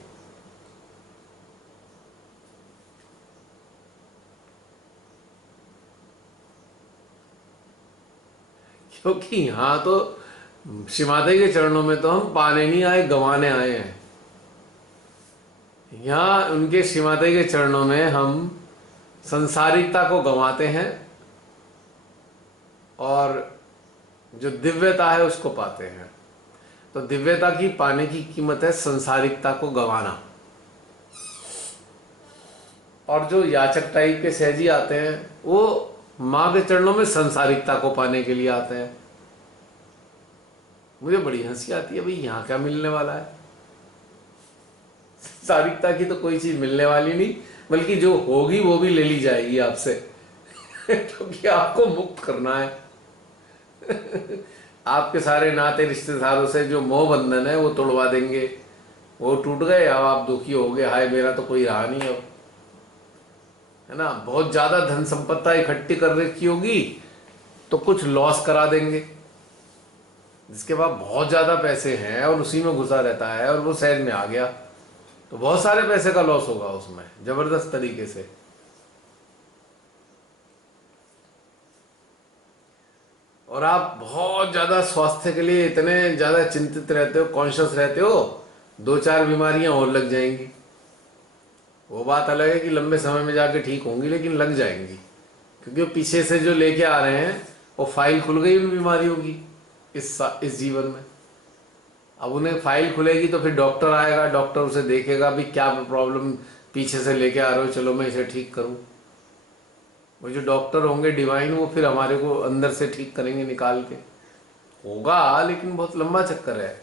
क्योंकि यहाँ तो श्री माता के चरणों में तो हम पाने नहीं आए, गंवाने आए हैं। यहाँ उनके श्री माता के चरणों में हम संसारिकता को गंवाते हैं और जो दिव्यता है उसको पाते हैं। तो दिव्यता की पाने की कीमत है संसारिकता को गंवाना। और जो याचक टाइप के सहजी आते हैं वो माँ के चरणों में संसारिकता को पाने के लिए आते हैं। मुझे बड़ी हंसी आती है, भाई यहाँ क्या मिलने वाला है? संसारिकता की तो कोई चीज मिलने वाली नहीं, बल्कि जो होगी वो भी ले ली जाएगी आपसे क्योंकि आपको मुक्त करना है आपके सारे नाते रिश्तेदारों से जो मोह बंधन है वो तोड़वा देंगे, वो टूट गए, अब आप दुखी हो गए, हाय मेरा तो कोई रहा नहीं अब, है ना। बहुत ज्यादा धन संपत्ति इकट्ठी कर रखी होगी तो कुछ लॉस करा देंगे। जिसके पास बहुत ज्यादा पैसे हैं और उसी में घुसा रहता है और वो शहर में आ गया तो बहुत सारे पैसे का लॉस होगा उसमें, जबरदस्त तरीके से। और आप बहुत ज्यादा स्वास्थ्य के लिए इतने ज्यादा चिंतित रहते हो, कॉन्शियस रहते हो, 2-4 बीमारियां और लग जाएंगी। वो बात अलग है कि लंबे समय में जाके ठीक होंगी, लेकिन लग जाएंगी क्योंकि वो पीछे से जो लेके आ रहे हैं वो फाइल खुल गई उन बीमारियों की इस जीवन में। अब उन्हें फाइल खुलेगी तो फिर डॉक्टर आएगा, डॉक्टर उसे देखेगा भी क्या प्रॉब्लम पीछे से लेके आ रहे हो, चलो मैं इसे ठीक करूं। वो जो डॉक्टर होंगे डिवाइन, वो फिर हमारे को अंदर से ठीक करेंगे निकाल के। होगा लेकिन बहुत लंबा चक्कर है।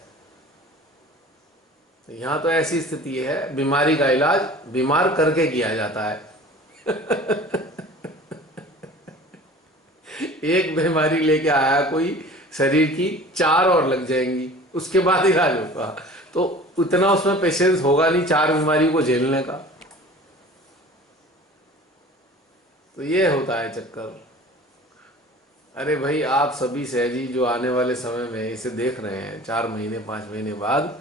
तो यहाँ तो ऐसी स्थिति है, बीमारी का इलाज बीमार करके किया जाता है एक बीमारी लेके आया कोई शरीर की, 4 और लग जाएंगी, उसके बाद इलाज होगा। तो उतना उसमें पेशेंस होगा नहीं 4 बीमारियों को झेलने का। तो ये होता है चक्कर। अरे भाई आप सभी सहजी जो आने वाले समय में इसे देख रहे हैं 4 महीने 5 महीने बाद,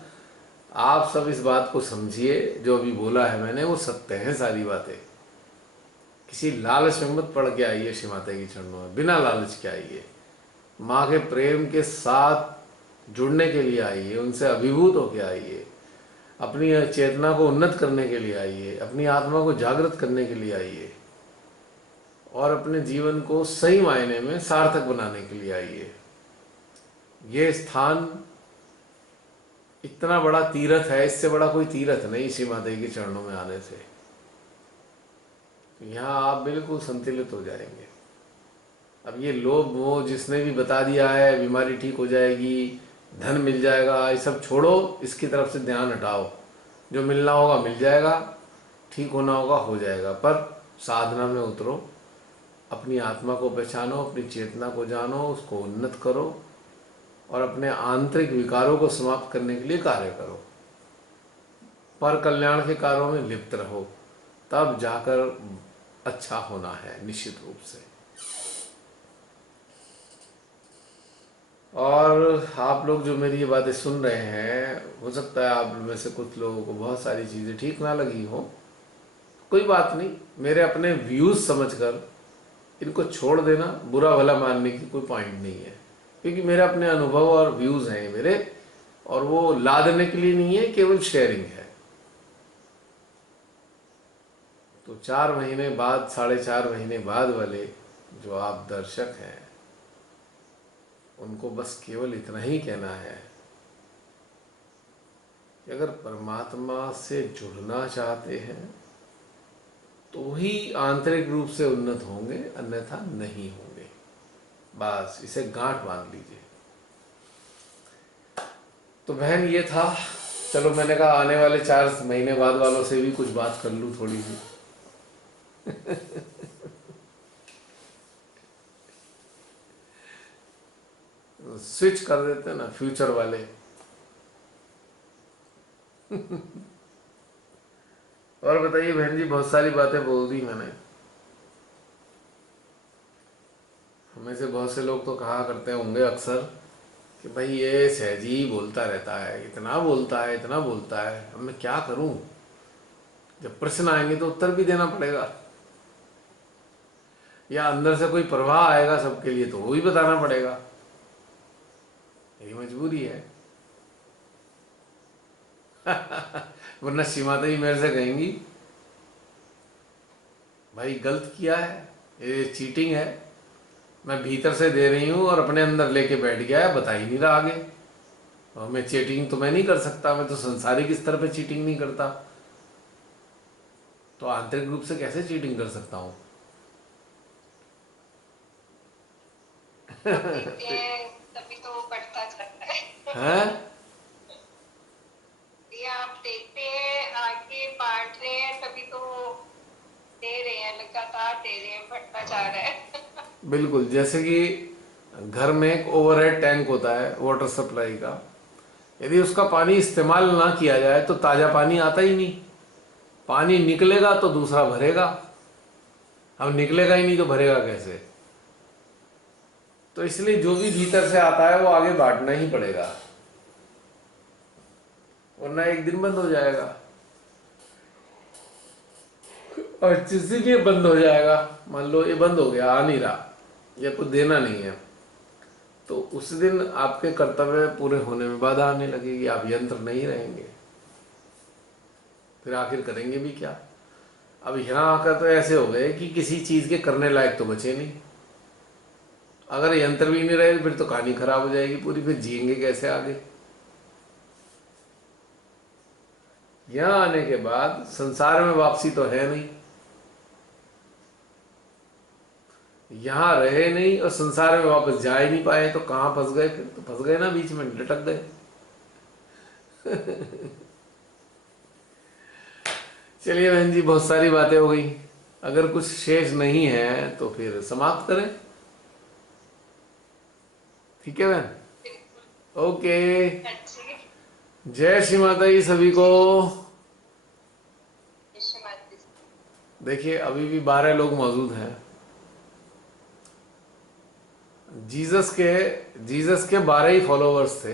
आप सब इस बात को समझिए, जो अभी बोला है मैंने वो सत्य है सारी बातें। किसी लालच में मत पड़ के आइए श्री माता की चरणों में, बिना लालच के आइए, माँ के प्रेम के साथ जुड़ने के लिए आइए, उनसे अभिभूत होके आइए, अपनी चेतना को उन्नत करने के लिए आइए, अपनी आत्मा को जागृत करने के लिए आइए और अपने जीवन को सही मायने में सार्थक बनाने के लिए आइए। ये स्थान इतना बड़ा तीर्थ है, इससे बड़ा कोई तीर्थ नहीं श्री माता के चरणों में आने से। यहाँ आप बिल्कुल संतुलित हो जाएंगे। अब ये लोभ मोह जिसने भी बता दिया है बीमारी ठीक हो जाएगी, धन मिल जाएगा, ये सब छोड़ो, इसकी तरफ से ध्यान हटाओ। जो मिलना होगा मिल जाएगा, ठीक होना होगा हो जाएगा, पर साधना में उतरो, अपनी आत्मा को पहचानो, अपनी चेतना को जानो, उसको उन्नत करो और अपने आंतरिक विकारों को समाप्त करने के लिए कार्य करो। पर कल्याण के कार्यों में लिप्त रहो, तब जाकर अच्छा होना है निश्चित रूप से। और आप लोग जो मेरी ये बातें सुन रहे हैं, हो सकता है आप में से कुछ लोगों को बहुत सारी चीज़ें ठीक ना लगी हो। कोई बात नहीं, मेरे अपने व्यूज़ समझकर इनको छोड़ देना, बुरा भला मानने की कोई पॉइंट नहीं है, क्योंकि मेरे अपने अनुभव और व्यूज़ हैं मेरे, और वो ला देने के लिए नहीं है, केवल शेयरिंग है। तो 4 महीने बाद, 4.5 महीने बाद वाले जो आप दर्शक हैं, उनको बस केवल इतना ही कहना है कि अगर परमात्मा से जुड़ना चाहते हैं तो ही आंतरिक रूप से उन्नत होंगे, अन्यथा नहीं होंगे। बस इसे गांठ बांध लीजिए। तो बहन ये था, चलो मैंने कहा आने वाले 4 महीने बाद वालों से भी कुछ बात कर लूँ थोड़ी सी। स्विच कर देते हैं ना फ्यूचर वाले। और बताइए बहन जी, बहुत सारी बातें बोल दी मैंने। हमें से बहुत से लोग तो कहा करते होंगे अक्सर कि भाई ये सहजी ही बोलता रहता है, इतना बोलता है, इतना बोलता है, अब मैं क्या करूं? जब प्रश्न आएंगे तो उत्तर भी देना पड़ेगा, या अंदर से कोई प्रवाह आएगा सबके लिए तो वो भी बताना पड़ेगा। यही मजबूरी है। वरना सीमाता ही मेरे से कहेंगी भाई गलत किया है, ये चीटिंग है, मैं भीतर से दे रही हूँ और अपने अंदर लेके बैठ गया है, बता ही नहीं रहा आगे। और मैं चीटिंग तो मैं नहीं कर सकता, मैं तो संसारिक स्तर पे चीटिंग नहीं करता, तो आंतरिक रूप से कैसे चीटिंग कर सकता हूँ? देते हैं तभी तो वो बढ़ता जाता है। हैं? ये आप देते हैं, आगे बांट रहे हैं, तभी तो दे रहे हैं, लगातार दे रहे हैं, बढ़ता जा रहा है। बिल्कुल, जैसे कि घर में एक ओवरहेड टैंक होता है वाटर सप्लाई का, यदि उसका पानी इस्तेमाल ना किया जाए तो ताज़ा पानी आता ही नहीं। पानी निकलेगा तो दूसरा भरेगा, अब निकलेगा ही नहीं तो भरेगा कैसे? तो इसलिए जो भी भीतर से आता है वो आगे बांटना ही पड़ेगा, वरना एक दिन बंद हो जाएगा। और जिस दिन ये बंद हो जाएगा, मान लो ये बंद हो गया, आ नहीं रहा या कुछ देना नहीं है, तो उस दिन आपके कर्तव्य पूरे होने में बाधा आने लगेगी, आप यंत्र नहीं रहेंगे, फिर आखिर करेंगे भी क्या? अब यहाँ आकर तो ऐसे हो गए कि किसी चीज के करने लायक तो बचे नहीं। अगर यंत्र भी नहीं रहे फिर तो कहानी खराब हो जाएगी पूरी, फिर जिएंगे कैसे आगे? यहाँ आने के बाद संसार में वापसी तो है नहीं, यहाँ रहे नहीं और संसार में वापस जा ही नहीं पाए, तो कहाँ फंस गए? फिर तो फंस गए ना, बीच में लटक गए। चलिए बहन जी, बहुत सारी बातें हो गई, अगर कुछ शेष नहीं है तो फिर समाप्त करें। ठीक है बहन? बिल्कुल। ओके, अच्छी। जय श्री माता जी सभी को। विश्व माता जी। देखिए अभी भी 12 लोग मौजूद हैं। जीसस के 12 ही फॉलोवर्स थे।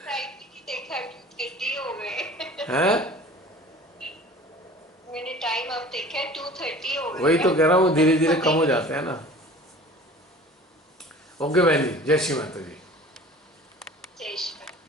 टाइम भी देखा, 2:30 हो गए। हैं? मैंने टाइम अब देखा, 2:30 हो गए। वही तो कह रहा हूँ, धीरे धीरे कम हो जाते हैं ना। ओके बहन जी, जय श्री माता जी। जय श्री